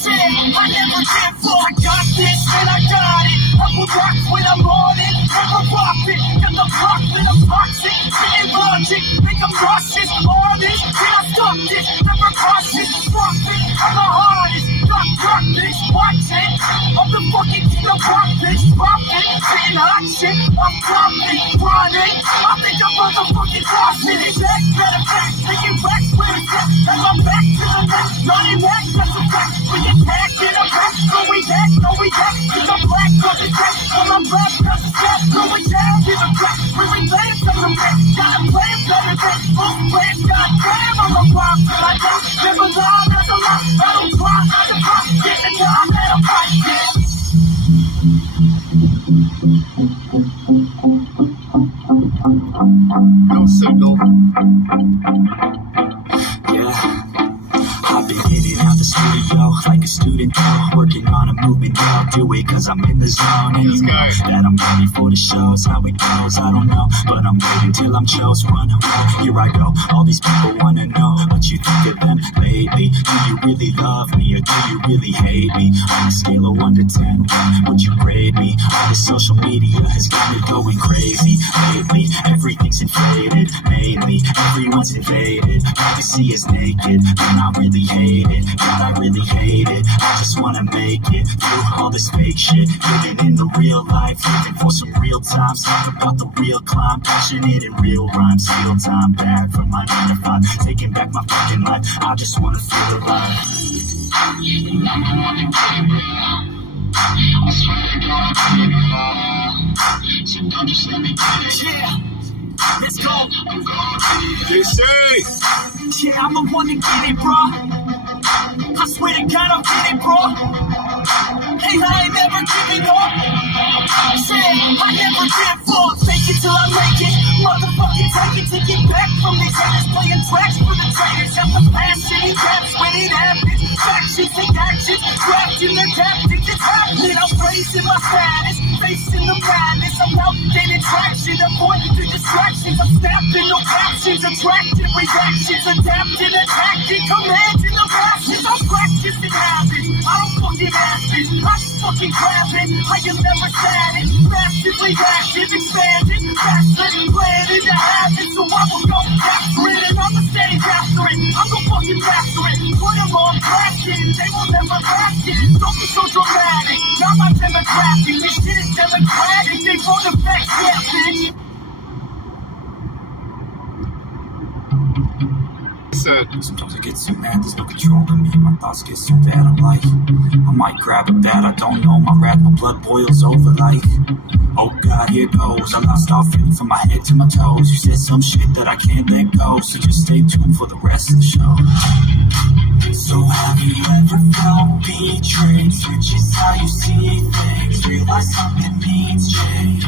Yeah, I never give up. I got this and I got it. I will rock when I'm on it. Never rock it. Got the rock when I'm toxic. Spitting logic, make them nauseous. Honest, can I stop this? Never cautious. Fuck it, I'm the hardest. Dark bitch, watch it. I'm the fucking king of rock, bitch. Pop it, spitting hot shit. I'm popping, grinding. I think I'm motherfucking lost in it. Back, better back, taking back where it's at. And I'm back to the back, Johnny Mac, that's a fact. We attack in a back, so we back, it's a black, cause it's back. On my back, cause it's back, so we down in the back. We relate to the back, gotta play better than both plans, goddamn, I'm a rock till I die. Never lie, that's a lie, I don't cry, I just cry. Get the time that I'm fighting. No signal. Yeah, I've been in and out the studio like a student though, working on a movement, yeah, I'll do it cause I'm in the zone. And you know that I'm ready for the shows, how it goes, I don't know, but I'm waiting till I'm chose one. Well, here I go, all these people wanna know what you think of them lately. Do you really love me or do you really hate me? On a scale of 1 to 10, what would you grade me? All this social media has got me going crazy lately. Everything's inflated, mainly everyone's invaded. Privacy is naked, and I really hate it. God, I really hate it. I just wanna make it through all this fake shit. Living in the real life, living for some real times. Talk about the real climb, passionate in real rhymes. Steal time back from my 9 to 5, taking back my fucking life. I just wanna feel alive. I'm the one who played me. I swear to God, I'm gonna be so don't just let me get it. Yeah, let's go. I'm gonna be JC! Yeah, I'm the one to get it, bro. I swear to ain't gotta get it, bro. Hey, I ain't never giving up. Said I never give up. Fake it till I make it. Motherfucking take it to get back from these haters. Playing tracks for the traitors. Have the passion and caps when it happens. Factions and actions. Drafting their captains. It's happening. I'm raising my status. Facing the madness. I'm out gaining traction. Avoiding the distractions. I'm snapping no captions. Attracting reactions. Adapting, attacking. Commanding the masses. I'm practicing habits. I don't fucking average. I just fucking grab it. I am never static. Massively active. Expanding. Fastless. Planning to have it. So I will go after it. And I'ma stay after it. I'm gonna fucking master it. Put them on blasting. They will never last it. Don't be so dramatic. Not my demographic. This shit is democratic. They won't affect, yeah, bitch. Sometimes I get so mad, there's no control in me. My thoughts get so bad, I'm like, I might grab a bat, I don't know. My wrath, my blood boils over like, oh God, here goes. I lost all feeling from my head to my toes. You said some shit that I can't let go, so just stay tuned for the rest of the show. So have you ever felt betrayed? Switches how you see things. Realize something needs change.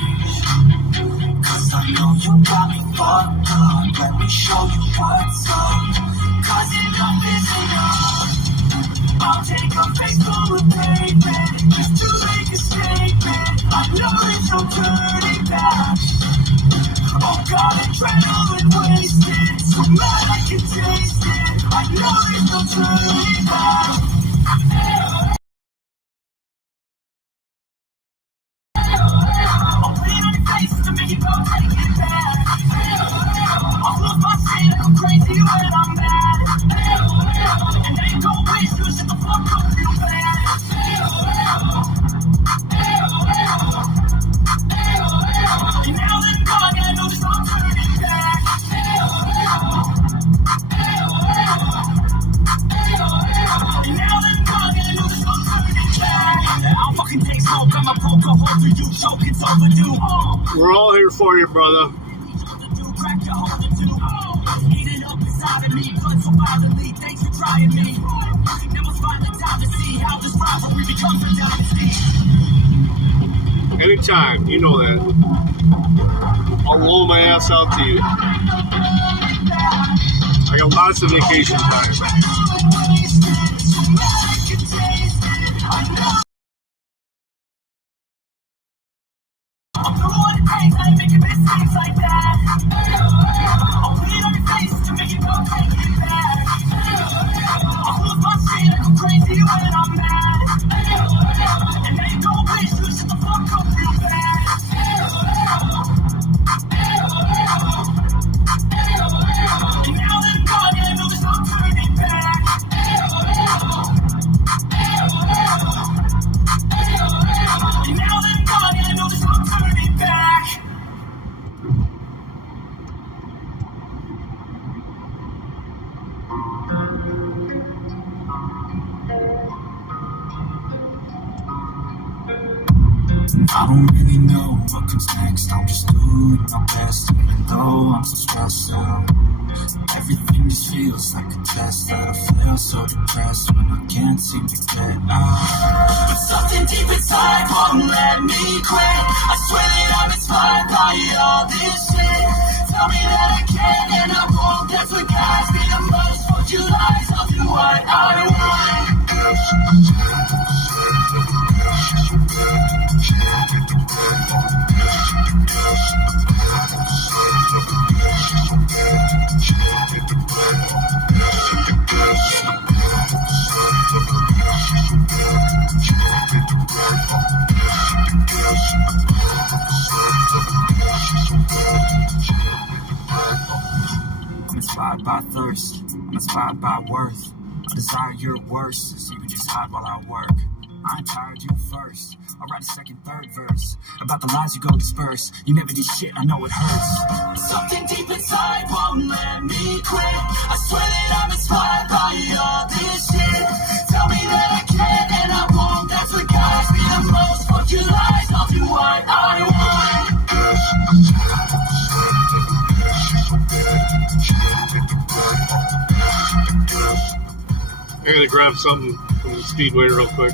Cause I know you got me fucked up. Let me show you what's up. Cause enough is enough. I'll take a face full of pavement just to make a statement. I know there's no turning back. Oh God, adrenaline wasted. So mad I can taste it. I know there's no turning back. I'll put it on your face to make you go take it back. I'll lose my shit, I'm crazy when I'm mad. And they ain't gon' wish you shut the fuck up real bad. And now that I'm gone, I know there's no turning back. And now that I'm gone, I know there's no turning back. I'll fucking take smoke, I'ma poke a hole through you, choke, it's overdue. We're all here for you, brother. Eating up inside of me, blood so violently, thanks for trying me. Now it's finally time to see how this rivalry becomes a dynasty. Anytime, you know that. I'll roll my ass out to you. I got lots of vacation time. I'm the one that takes, I ain't making mistakes like that. I'll put it on your face to make you go take it back. I'll lose my shit, I go crazy when I'm mad. And they ain't gon' wish you shut the fuck up real bad. And now that I'm gone, I know there's no turning back. And now that I'm gone, I know there's no turning back. I don't really know what comes next. I'm just doing my best, even though I'm so stressed out. Everything just feels like a test that I fail, so depressed when I can't seem to get out. But something deep inside won't let me quit. I swear that I'm inspired by all this shit. Tell me that I can and I won't. That's what guides me the most. Fuck you lies, I'll do what I want. I'm inspired by thirst, I'm inspired by worth. I desire your worst, so you can just hide while I work. I ain't tired, you first. I'll write a second, third verse about the lies you go disperse. You never did shit, I know it hurts. Something deep inside won't let me quit. I swear that I'm inspired by all this shit. Tell me that I can and I won't. That's what guides me the most. Fuck your lies, I'll do what I want. I gotta grab something. from the Speedway real quick.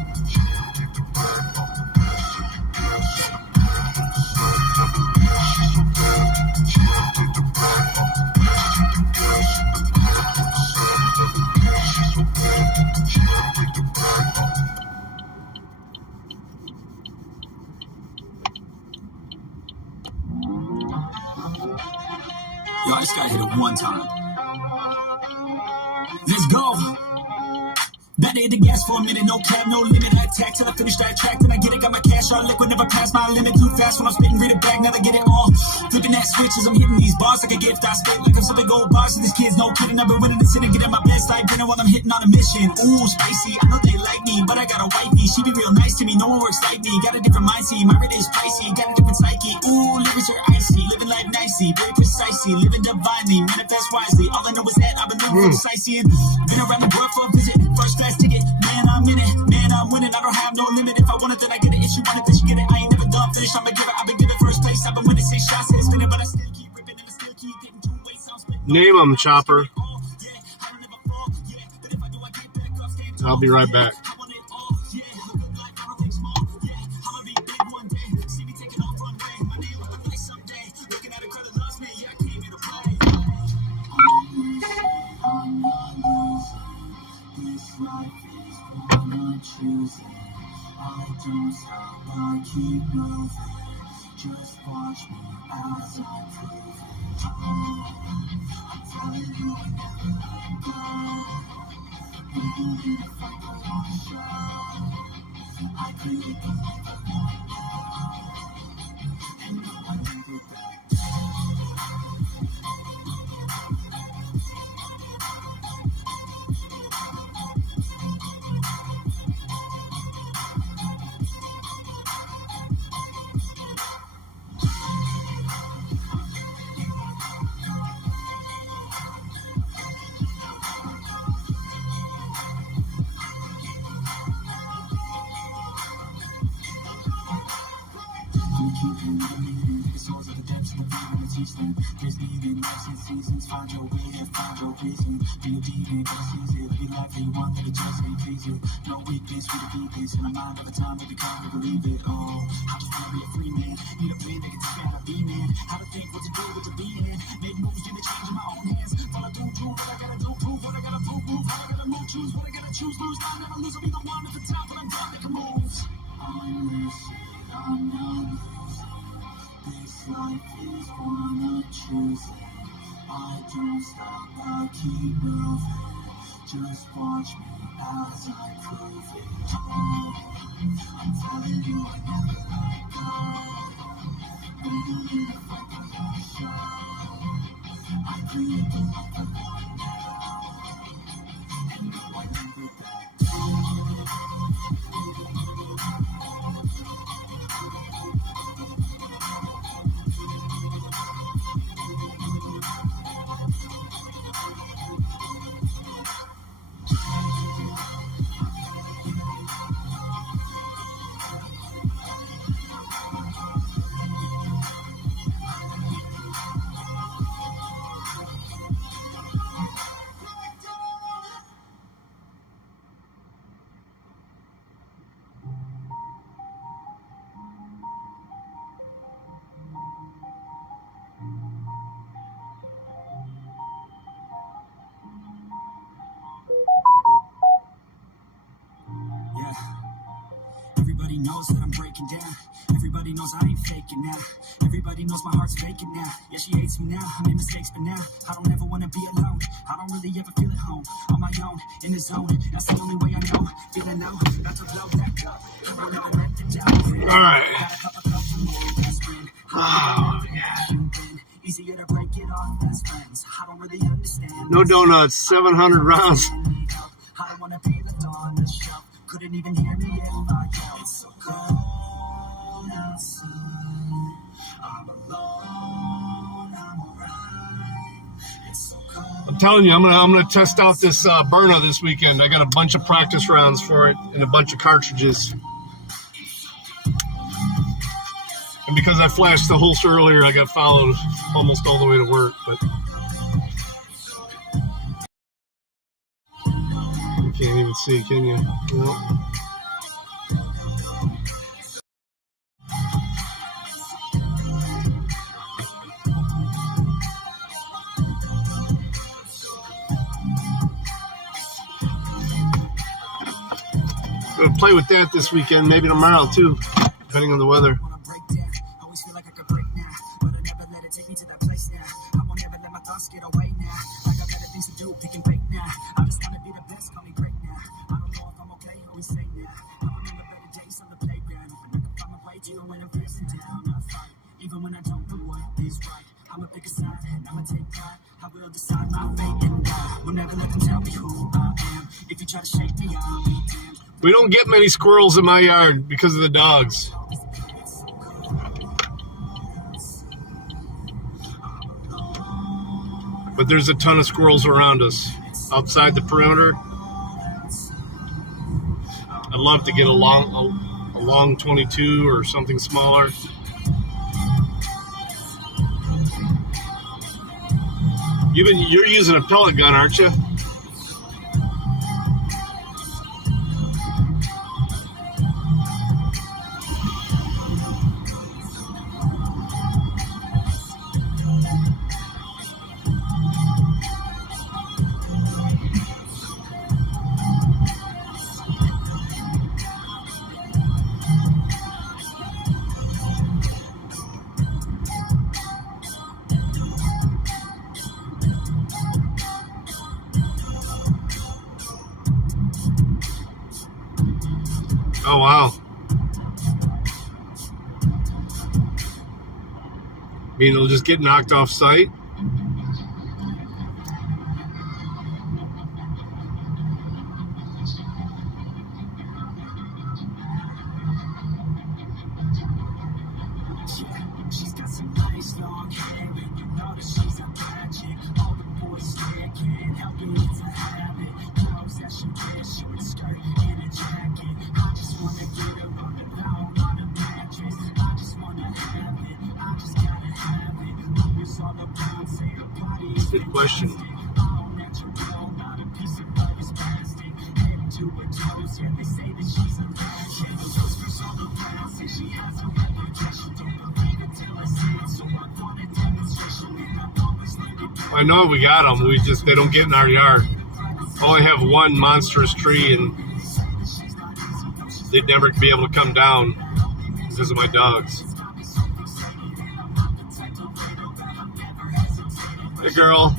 Yo, I just gotta hit it one time. Let's go. Better hit the gas for a minute, no cap, no limit. I attack till I finish that track, then I get it, got my cash all liquid, never pass my limit. Too fast when I'm spitting, read it back, now I get it all. Flipping that switch as I'm hitting these bars like a gift. I spit like I'm some big old bars, and these kids, no kidding. I've been winning the city, getting my best like dinner while I'm hitting on a mission. Ooh, spicy, I know they like me, but I got a wifey, she be real nice to me, no one works like me. Got a different mindset, my rate is pricey, got a different psyche. Ooh, lyrics are icy, living life nicely, very precisely, living divinely, manifest wisely. All I know is that I've been living precisely and been around the world for a visit, first class ticket. Man, I'm in it, man, I'm winning. I don't have no limit. If I want it, then I get it. If she want it, then she get it. I ain't never done finished. I'm a giver. I've been giving first place. I've been winning 6 shots and spinning, but I still keep ripping and I still keep getting 2 ways. I'm splitting. Name them, Chopper. I'll be right back. I don't stop, I keep moving. Just watch me as I prove it. I'm telling you I never let go. Even if I go on show, I create the life I want now. And no, I never back down. There's needed lessons, seasons, find your way and find your reason. Be a demon, it's easy, be like they want, they just ain't pleasing. No weakness, we the deepest, in the mind of the time, we become, we believe it all. How to still be a free man, need a plan that can take out a B-man. How to think, what to do, what to be in. Make moves, give me change in my own hands. Follow through, do what I gotta do, prove what I gotta prove, move how I gotta move, choose what I gotta choose, lose, I'll never lose, I'll be the one at the top, but I'm done making moves. I'm losing, I'm not losing. This life is one I choose. I don't stop, I keep moving. Just watch me as I prove it. I'm telling you I never let go. Even if I go on show, I create the life I want now. And no, I never back down. Everybody knows that I'm breaking down. Everybody knows I ain't faking now. Everybody knows my heart's faking now. Yeah, she hates me now. I made mistakes, but now I don't ever want to be alone. I don't really ever feel at home. On my own, in the zone. That's the only way I know. Feeling now, not to blow back up. I don't ever let the doubt. All right. Oh, yeah. Easier to break it off best friends. I don't really understand. No donuts, 700 rounds. I don't want to be left on the shelf. Couldn't even hear me if I yelled. It's so cold outside. I'm alone. I'm alright. It's so cold. I'm telling you, I'm gonna test out this Burna this weekend. I got a bunch of practice rounds for it and a bunch of cartridges. And because I flashed the holster earlier, I got followed almost all the way to work. But Can't even see, can you? Nope. Gonna play with that this weekend, maybe tomorrow too, depending on the weather. Even when I don't know what is right, I'ma pick a side and I'ma take pride. I will decide my fate and die. Will never let them tell me who I am. If you try to shake me, I'll be damned. We don't get many squirrels in my yard because of the dogs. But there's a ton of squirrels around us outside the perimeter. I'd love to get a long 22 or something smaller. You're using a pellet gun, aren't you? Oh, wow. I mean, it'll just get knocked off site? She's got some nice long hair, and you know that she's a magic. All the boys stare, can't help it, it's a habit. Clothes that she wears, short skirt and a jacket. I just wanna get her on the down on a mattress. I just wanna have it, I just gotta have it. Rumors all around say her body is Good question. all natural, not a piece of rubbish plastic. Head to her toes, yeah, they say that she's a ratchet. Whispers all around say she has a reputation. Don't believe it till I see it, so I want a demonstration. And I've always learned it. I know we got them. They don't get in our yard. I only have one monstrous tree, and they'd never be able to come down because of my dogs. Hey, girl.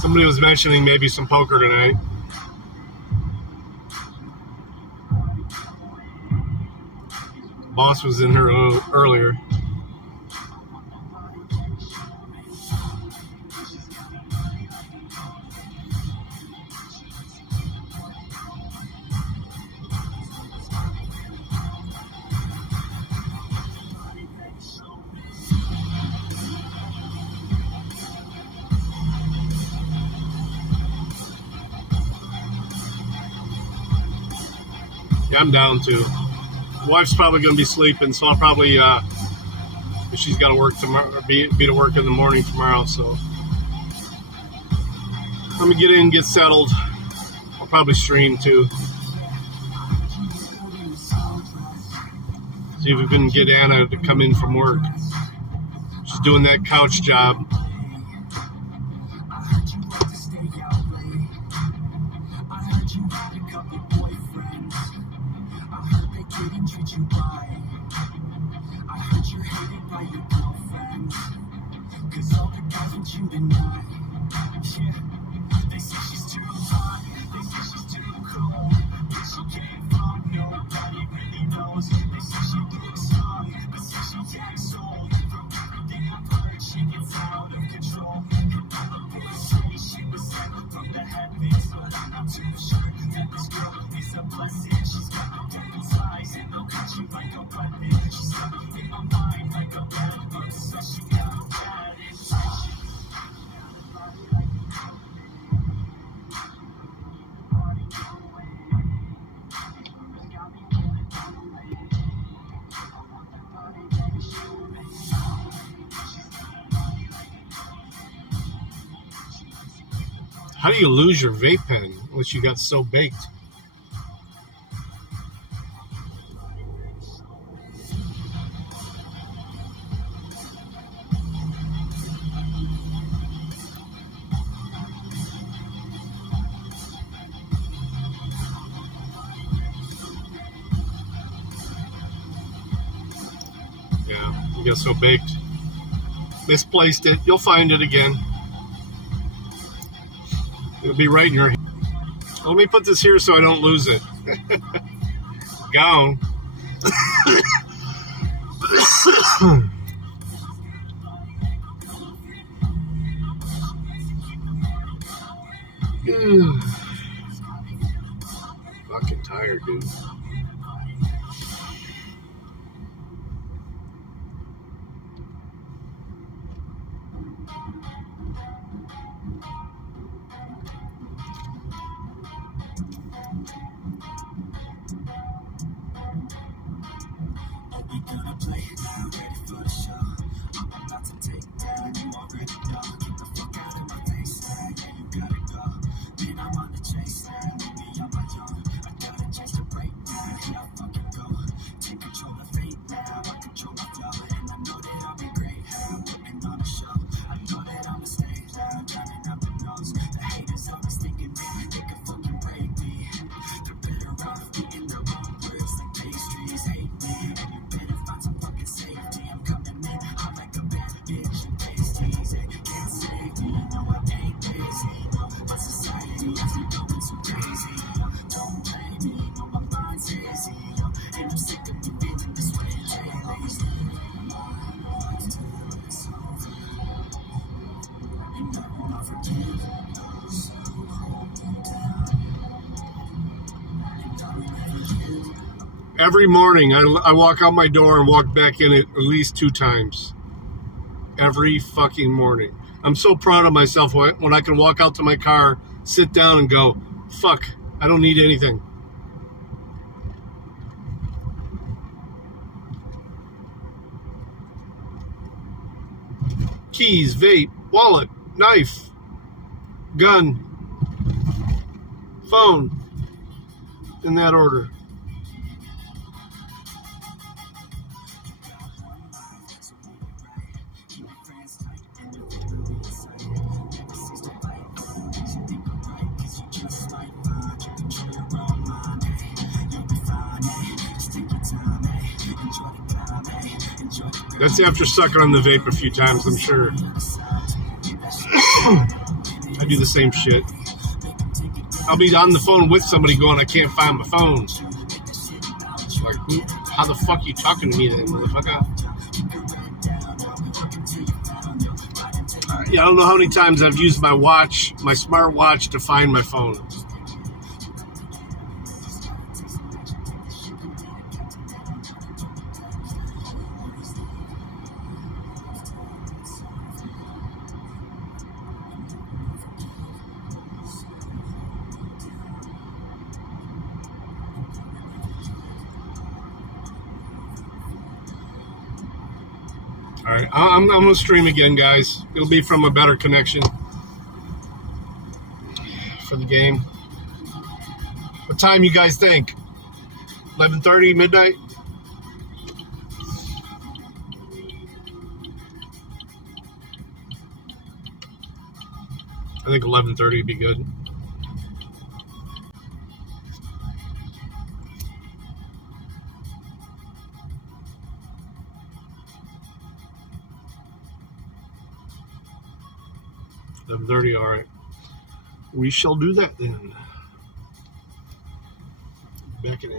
Somebody was mentioning maybe some poker tonight. Boss was in here earlier. Yeah, I'm down too. Wife's probably going to be sleeping, so I'll probably, she's got to work tomorrow, be to work in the morning tomorrow, so let me get in, get settled. I'll probably stream too. See if we can get Anna to come in from work. She's doing that couch job. How do you lose your vape pen unless you got so baked? Yeah, you got so baked. Misplaced it. You'll find it again. It'll be right in your hand. Let me put this here so I don't lose it. Gone. Fucking tired, dude. Every morning, I walk out my door and walk back in it at least 2 times. Every fucking morning. I'm so proud of myself when I can walk out to my car, sit down and go, fuck, I don't need anything. Keys, vape, wallet, knife, gun, phone, in that order. That's after sucking on the vape a few times, I'm sure. I do the same shit. I'll be on the phone with somebody going, I can't find my phone. Like, how the fuck you talking to me then, motherfucker? Yeah, I don't know how many times I've used my watch, my smart watch, to find my phone. All right, I'm going to stream again, guys. It'll be from a better connection for the game. What time you guys think? 11:30, midnight? I think 11:30 would be good. $11:30, all right. We shall do that then. Back it in.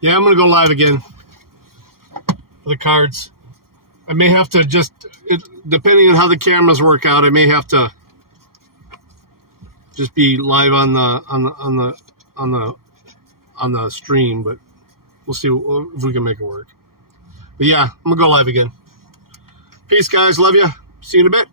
Yeah, I'm going to go live again for the cards. I may have to depending on how the cameras work out, I may have to just be live on the stream, but we'll see if we can make it work. But yeah, I'm gonna go live again. Peace, guys. Love you. See you in a bit.